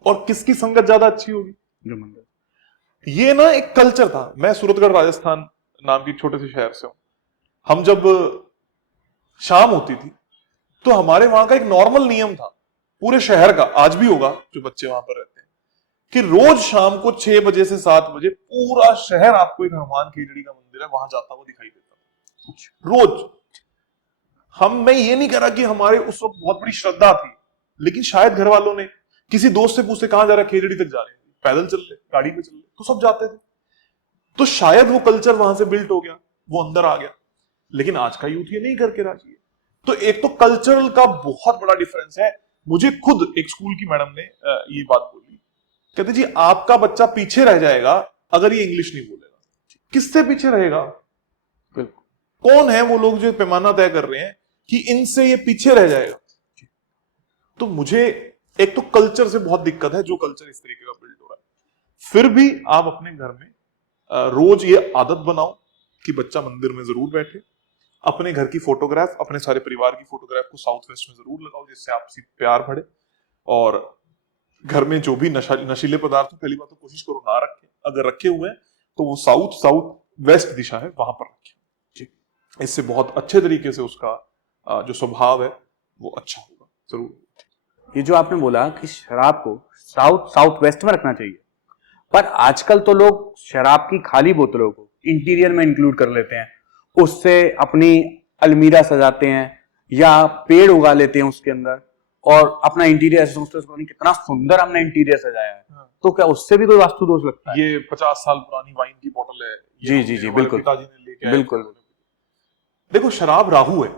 और किसकी संगत ज्यादा अच्छी होगी? जो मंदिर। ये ना एक कल्चर था। मैं सूरतगढ़ राजस्थान नाम की छोटे से शहर से हूं। हम जब शाम होती थी तो हमारे वहां का एक नॉर्मल नियम था, पूरे शहर का, आज भी होगा जो बच्चे वहां पर रहते हैं, कि रोज शाम को 6 बजे से 7 बजे पूरा शहर आपको एक हनुमान खेजड़ी का मंदिर है वहां जाता हुआ दिखाई देता था रोज। मैं ये नहीं कह रहा कि हमारे उस वक्त बहुत बड़ी श्रद्धा थी, लेकिन शायद घर वालों ने किसी दोस्त से पूछते कहां जा रहा है, खेजड़ी तक जा रहे हैं, पैदल चल रहे, गाड़ी पे चल रहे, तो सब जाते थे। तो शायद वो कल्चर वहां से बिल्ट हो गया, वो अंदर आ गया। लेकिन आज का यूथ ये नहीं करके राजी है। तो एक तो कल्चरल का बहुत बड़ा डिफरेंस है। मुझे खुद एक स्कूल की मैडम ने ये बात बोली, कहते जी आपका बच्चा पीछे रह जाएगा अगर ये इंग्लिश नहीं बोलेगा। किससे पीछे रहेगा? कौन है वो लोग जो पैमाना तय कर रहे हैं कि इनसे ये पीछे रह जाएगा? तो मुझे एक तो कल्चर से बहुत दिक्कत है, जो कल्चर इस तरीके का बिल्ड हो रहा है। फिर भी आप अपने घर में रोज ये आदत बनाओ कि बच्चा मंदिर में जरूर बैठे। अपने घर की फोटोग्राफ, अपने सारे परिवार की फोटोग्राफ को साउथ वेस्ट में जरूर लगाओ, जिससे आपसी प्यार बढ़े। और घर में जो भी नशीले पदार्थ, पहली बात तो कोशिश करो ना रखें, अगर रखे हुए हैं तो वो साउथ वेस्ट दिशा है वहां पर रखें। इससे बहुत अच्छे तरीके से उसका जो स्वभाव है वो अच्छा होगा जरूर। ये जो आपने बोला कि शराब को साउथ वेस्ट में रखना चाहिए, पर आजकल तो लोग शराब की खाली बोतलों को इंटीरियर में इंक्लूड कर लेते हैं, उससे अपनी अलमीरा सजाते हैं या पेड़ उगा लेते हैं उसके अंदर, और अपना इंटीरियर ऐसे सोचते हैं कितना सुंदर हमने इंटीरियर सजाया है। तो क्या उससे भी कोई वास्तु दोष लगता है? ये 50 साल पुरानी वाइन की बोतल है। जी बिल्कुल, पिताजी ने लेके आए। बिल्कुल। देखो, शराब राहु है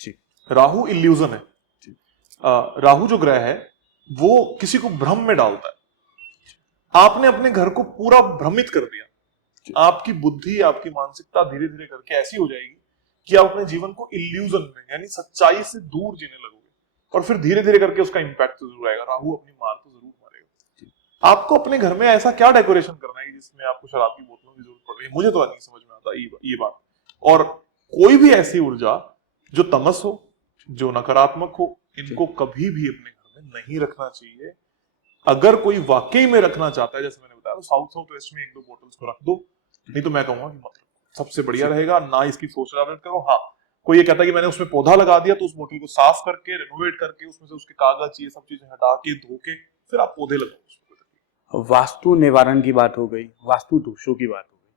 जी, राहु इल्यूजन है। राहु जो ग्रह है वो किसी को भ्रम में डालता है। आपने अपने घर को पूरा भ्रमित कर दिया, आपकी बुद्धि, आपकी मानसिकता धीरे धीरे करके ऐसी हो जाएगी कि आप अपने जीवन को इल्यूजन में, यानी सच्चाई से दूर जीने लगोगे, और फिर धीरे धीरे करके उसका इंपैक्ट तो जरूर आएगा। राहु अपनी मार तो जरूर मारेगा। आपको अपने घर में ऐसा क्या डेकोरेशन करना है जिसमें आपको शराब की बोतलों की जरूरत पड़ रही है? मुझे तो नहीं समझ में आता ये बात। और कोई भी ऐसी ऊर्जा जो तमस हो, जो नकारात्मक हो, इनको कभी भी अपने घर में नहीं रखना चाहिए। अगर कोई वाकई में रखना चाहता है, जैसे मैंने बताया, तो साउथ वेस्ट में 1-2 बोतल्स को रख दो, नहीं तो मैं कहूंगा कि मत रखो, सबसे बढ़िया रहेगा। ना इसकी सोच रहा करो। हाँ, कोई ये कहता है कि मैंने उसमें पौधा लगा दिया, तो उस बोतल को साफ करके, रेनोवेट करके, उसमें से उसके कागज, ये सब चीजें हटा के, धो के, फिर आप पौधे लगाओ। वास्तु निवारण की बात हो गई, वास्तु दोषों की बात हो गई,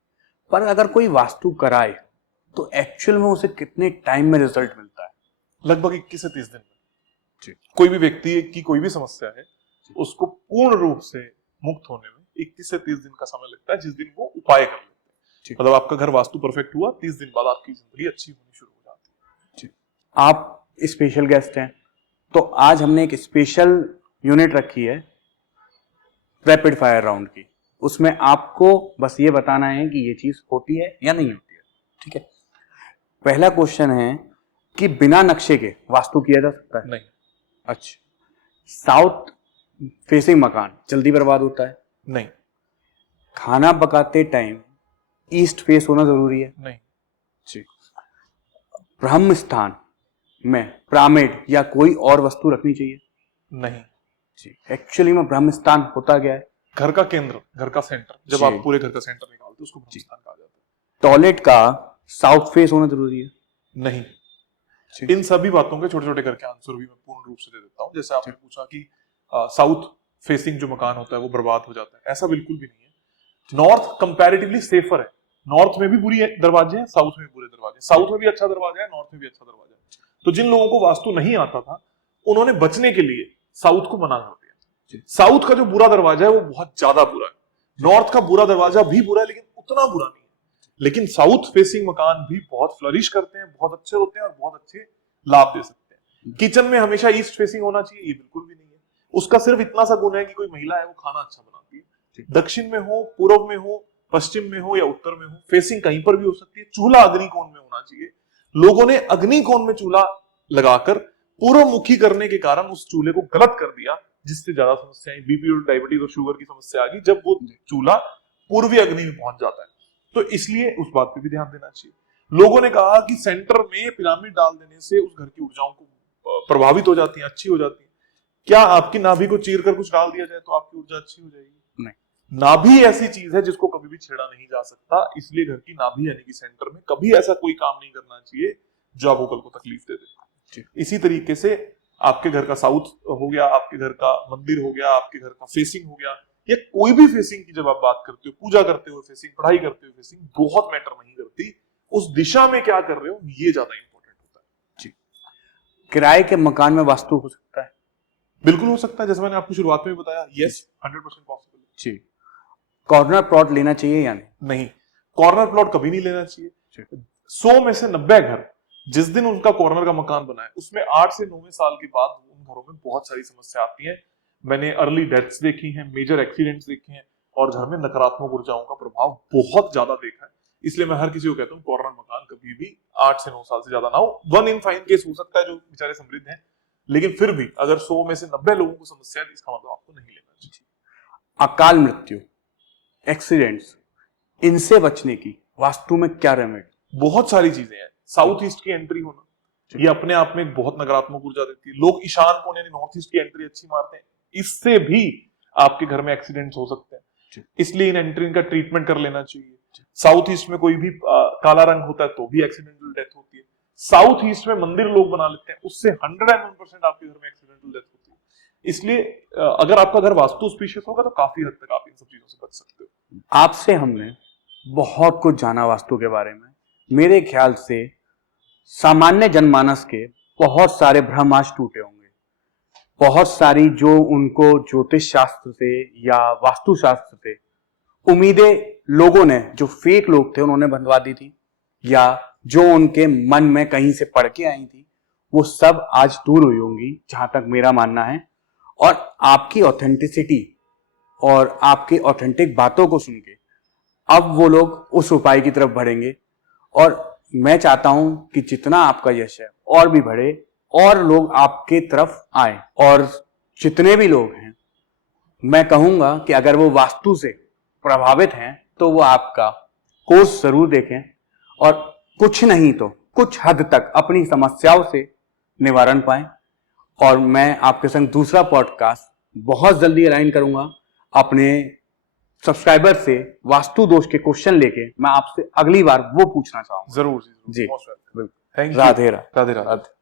पर अगर कोई वास्तु कराए तो एक्चुअल में उसे कितने टाइम में रिजल्ट मिलता है? लगभग 21 से 30 दिन में। कोई भी व्यक्ति की कोई भी समस्या है, उसको पूर्ण रूप से मुक्त होने में 21 से 30 दिन का समय लगता है, जिस दिन वो उपाय कर लेते हैं। मतलब आपका घर वास्तु परफेक्ट हुआ, 30 दिन बाद आपकी जिंदगी अच्छी होनी शुरू हो जाती है। आप स्पेशल गेस्ट हैं, तो आज हमने एक स्पेशल यूनिट रखी है रैपिड फायर राउंड की। उसमें आपको बस ये बताना है कि ये चीज होती है या नहीं होती है। ठीक है, पहला क्वेश्चन है कि बिना नक्शे के वास्तु किया जा सकता है? नहीं। अच्छा, साउथ फेसिंग मकान जल्दी बर्बाद होता है? नहीं। खाना पकाते टाइम ईस्ट फेस होना जरूरी है? नहीं। ब्रह्म स्थान में पिरामिड या कोई और वस्तु रखनी चाहिए? नहीं। जी, एक्चुअली में ब्रह्मस्थान होता गया है घर का केंद्र, घर का सेंटर, जब जी। आप पूरे घर का सेंटर निकालते हो उसको ब्रह्मस्थान कहा जाता टॉयलेट का साउथ फेस होना जरूरी है? है। नहीं। जी। इन सभी बातों के छोटे छोटे करके आंसर भी मैं पूर्ण रूप से दे देता हूँ। जैसे आपने पूछा कि साउथ फेसिंग जो मकान होता है वो बर्बाद हो जाता है, ऐसा बिल्कुल भी नहीं है। नॉर्थ कंपैरेटिवली सेफर है। नॉर्थ में भी बुरी दरवाजे हैं, साउथ में भी बुरे दरवाजे हैं। साउथ में भी अच्छा दरवाजा है, नॉर्थ में भी अच्छा दरवाजा है। तो जिन लोगों को वास्तु नहीं आता था उन्होंने बचने के लिए साउथ को मना कर दिया। साउथ का जो बुरा दरवाजा है वो बहुत ज्यादा बुरा है। नॉर्थ का बुरा दरवाजा भी बुरा है लेकिन उतना बुरा नहीं है। लेकिन साउथ फेसिंग मकान भी बहुत फ्लरिश करते हैं, बहुत अच्छे होते हैं और बहुत अच्छे लाभ दे सकते हैं। किचन में हमेशा ईस्ट फेसिंग होना चाहिए, ये बिल्कुल भी नहीं है। उसका सिर्फ इतना सा गुण है कि कोई महिला है वो खाना अच्छा बनाती है। दक्षिण में हो, पूर्व में हो, पश्चिम में हो या उत्तर में हो, फेसिंग कहीं पर भी हो सकती है। चूल्हा अग्निकोण में होना चाहिए। लोगों ने अग्निकोण में चूल्हा लगाकर पूर्वमुखी करने के कारण उस चूल्हे को गलत कर दिया, जिससे ज्यादा समस्याएं, बीपी और डायबिटीज और शुगर की समस्या आ गई जब वो चूल्हा पूर्वी अग्नि में पहुंच जाता है। तो इसलिए उस बात पे भी ध्यान देना चाहिए। लोगों ने कहा कि सेंटर में पिरामिड डाल देने से उस घर की ऊर्जाओं को प्रभावित हो जाती है, अच्छी हो जाती है। क्या आपकी नाभि को चीर कर कुछ डाल दिया जाए तो आपकी ऊर्जा अच्छी हो जाएगी? नहीं। नाभि ऐसी चीज है जिसको कभी भी छेड़ा नहीं जा सकता, इसलिए घर की नाभि यानी कि सेंटर में कभी ऐसा कोई काम नहीं करना चाहिए जो आपको कल को तकलीफ दे दे। इसी तरीके से आपके घर का साउथ हो गया, आपके घर का मंदिर हो गया, आपके घर का फेसिंग हो गया, या कोई भी फेसिंग की जब आप बात करते हो, पूजा करते हो फेसिंग, पढ़ाई करते हो फेसिंग, बहुत मैटर नहीं करती। उस दिशा में क्या कर रहे हो ये ज्यादा इंपॉर्टेंट होता है। जी। किराए के मकान में वास्तु हो सकता है? बिल्कुल हो सकता है, जैसे मैंने आपको शुरुआत में बताया, यस 100% पॉसिबल। जी। कॉर्नर प्लॉट लेना चाहिए या नहीं, कॉर्नर प्लॉट कभी नहीं लेना चाहिए। 100 में से 90 घर जिस दिन उनका कॉर्नर का मकान बना है उसमें 8 से 9 साल के बाद उन घरों में बहुत सारी समस्या आती है। मैंने अर्ली डेथ्स देखी हैं, मेजर एक्सीडेंट्स देखे हैं और घर में नकारात्मक ऊर्जाओं का प्रभाव बहुत ज्यादा देखा है। इसलिए मैं हर किसी को कहता हूँ कॉर्नर मकान कभी भी 8 से 9 साल से ज्यादा ना हो। 1 इन 5 केस हो सकता है जो बेचारे समृद्ध हैं, लेकिन फिर भी अगर 100 में से 90 लोगों को समस्या है इसका मतलब आपको नहीं लेना चाहिए। अकाल मृत्यु, एक्सीडेंट्स, इनसे बचने की वास्तु में क्या रेमेडी? बहुत सारी चीजें हैं। साउथ ईस्ट की एंट्री होना, ये अपने आप में एक बहुत नकारात्मक ऊर्जा देती है। लोग ईशान कोण यानी नॉर्थ ईस्ट की एंट्री अच्छी मारते हैं, इससे भी आपके घर में एक्सीडेंट्स हो सकते हैं। इसलिए इन एंट्री का ट्रीटमेंट कर लेना चाहिए। साउथ ईस्ट में कोई भी काला रंग होता है तो भी एक्सीडेंटल डेथ होती है। साउथ ईस्ट में मंदिर लोग बना लेते हैं, उससे 101% आपके घर में एक्सीडेंटल डेथ होती है। इसलिए अगर आपका घर वास्तु स्पीशियस होगा तो काफी हद तक आप इन सब चीजों से बच सकते हो। आपसे हमने बहुत कुछ जाना वास्तु के बारे में। मेरे ख्याल से सामान्य जनमानस के बहुत सारे भ्रमाश टूटे होंगे। बहुत सारी जो उनको ज्योतिष शास्त्र से या वास्तु शास्त्र से उम्मीदें लोगों ने, जो फेक लोग थे, उन्होंने बंधवा दी थी, या जो उनके मन में कहीं से पढ़ के आई थी, वो सब आज दूर हुई होंगी, जहां तक मेरा मानना है। और आपकी ऑथेंटिसिटी और आपकी ऑथेंटिक बातों को सुन के अब वो लोग उस उपाय की तरफ बढ़ेंगे। और मैं चाहता हूं कि जितना आपका यश है और भी बढ़े और लोग आपके तरफ आए। और जितने भी लोग हैं, मैं कहूंगा कि अगर वो वास्तु से प्रभावित हैं तो वो आपका कोर्स जरूर देखें और कुछ नहीं तो कुछ हद तक अपनी समस्याओं से निवारण पाएं। और मैं आपके संग दूसरा पॉडकास्ट बहुत जल्दी अलाइन करूंगा। अपने सब्सक्राइबर से वास्तु दोष के क्वेश्चन लेके मैं आपसे अगली बार वो पूछना चाहूंगा। जरूर जी, थैंक यू। राधे राधे राधे।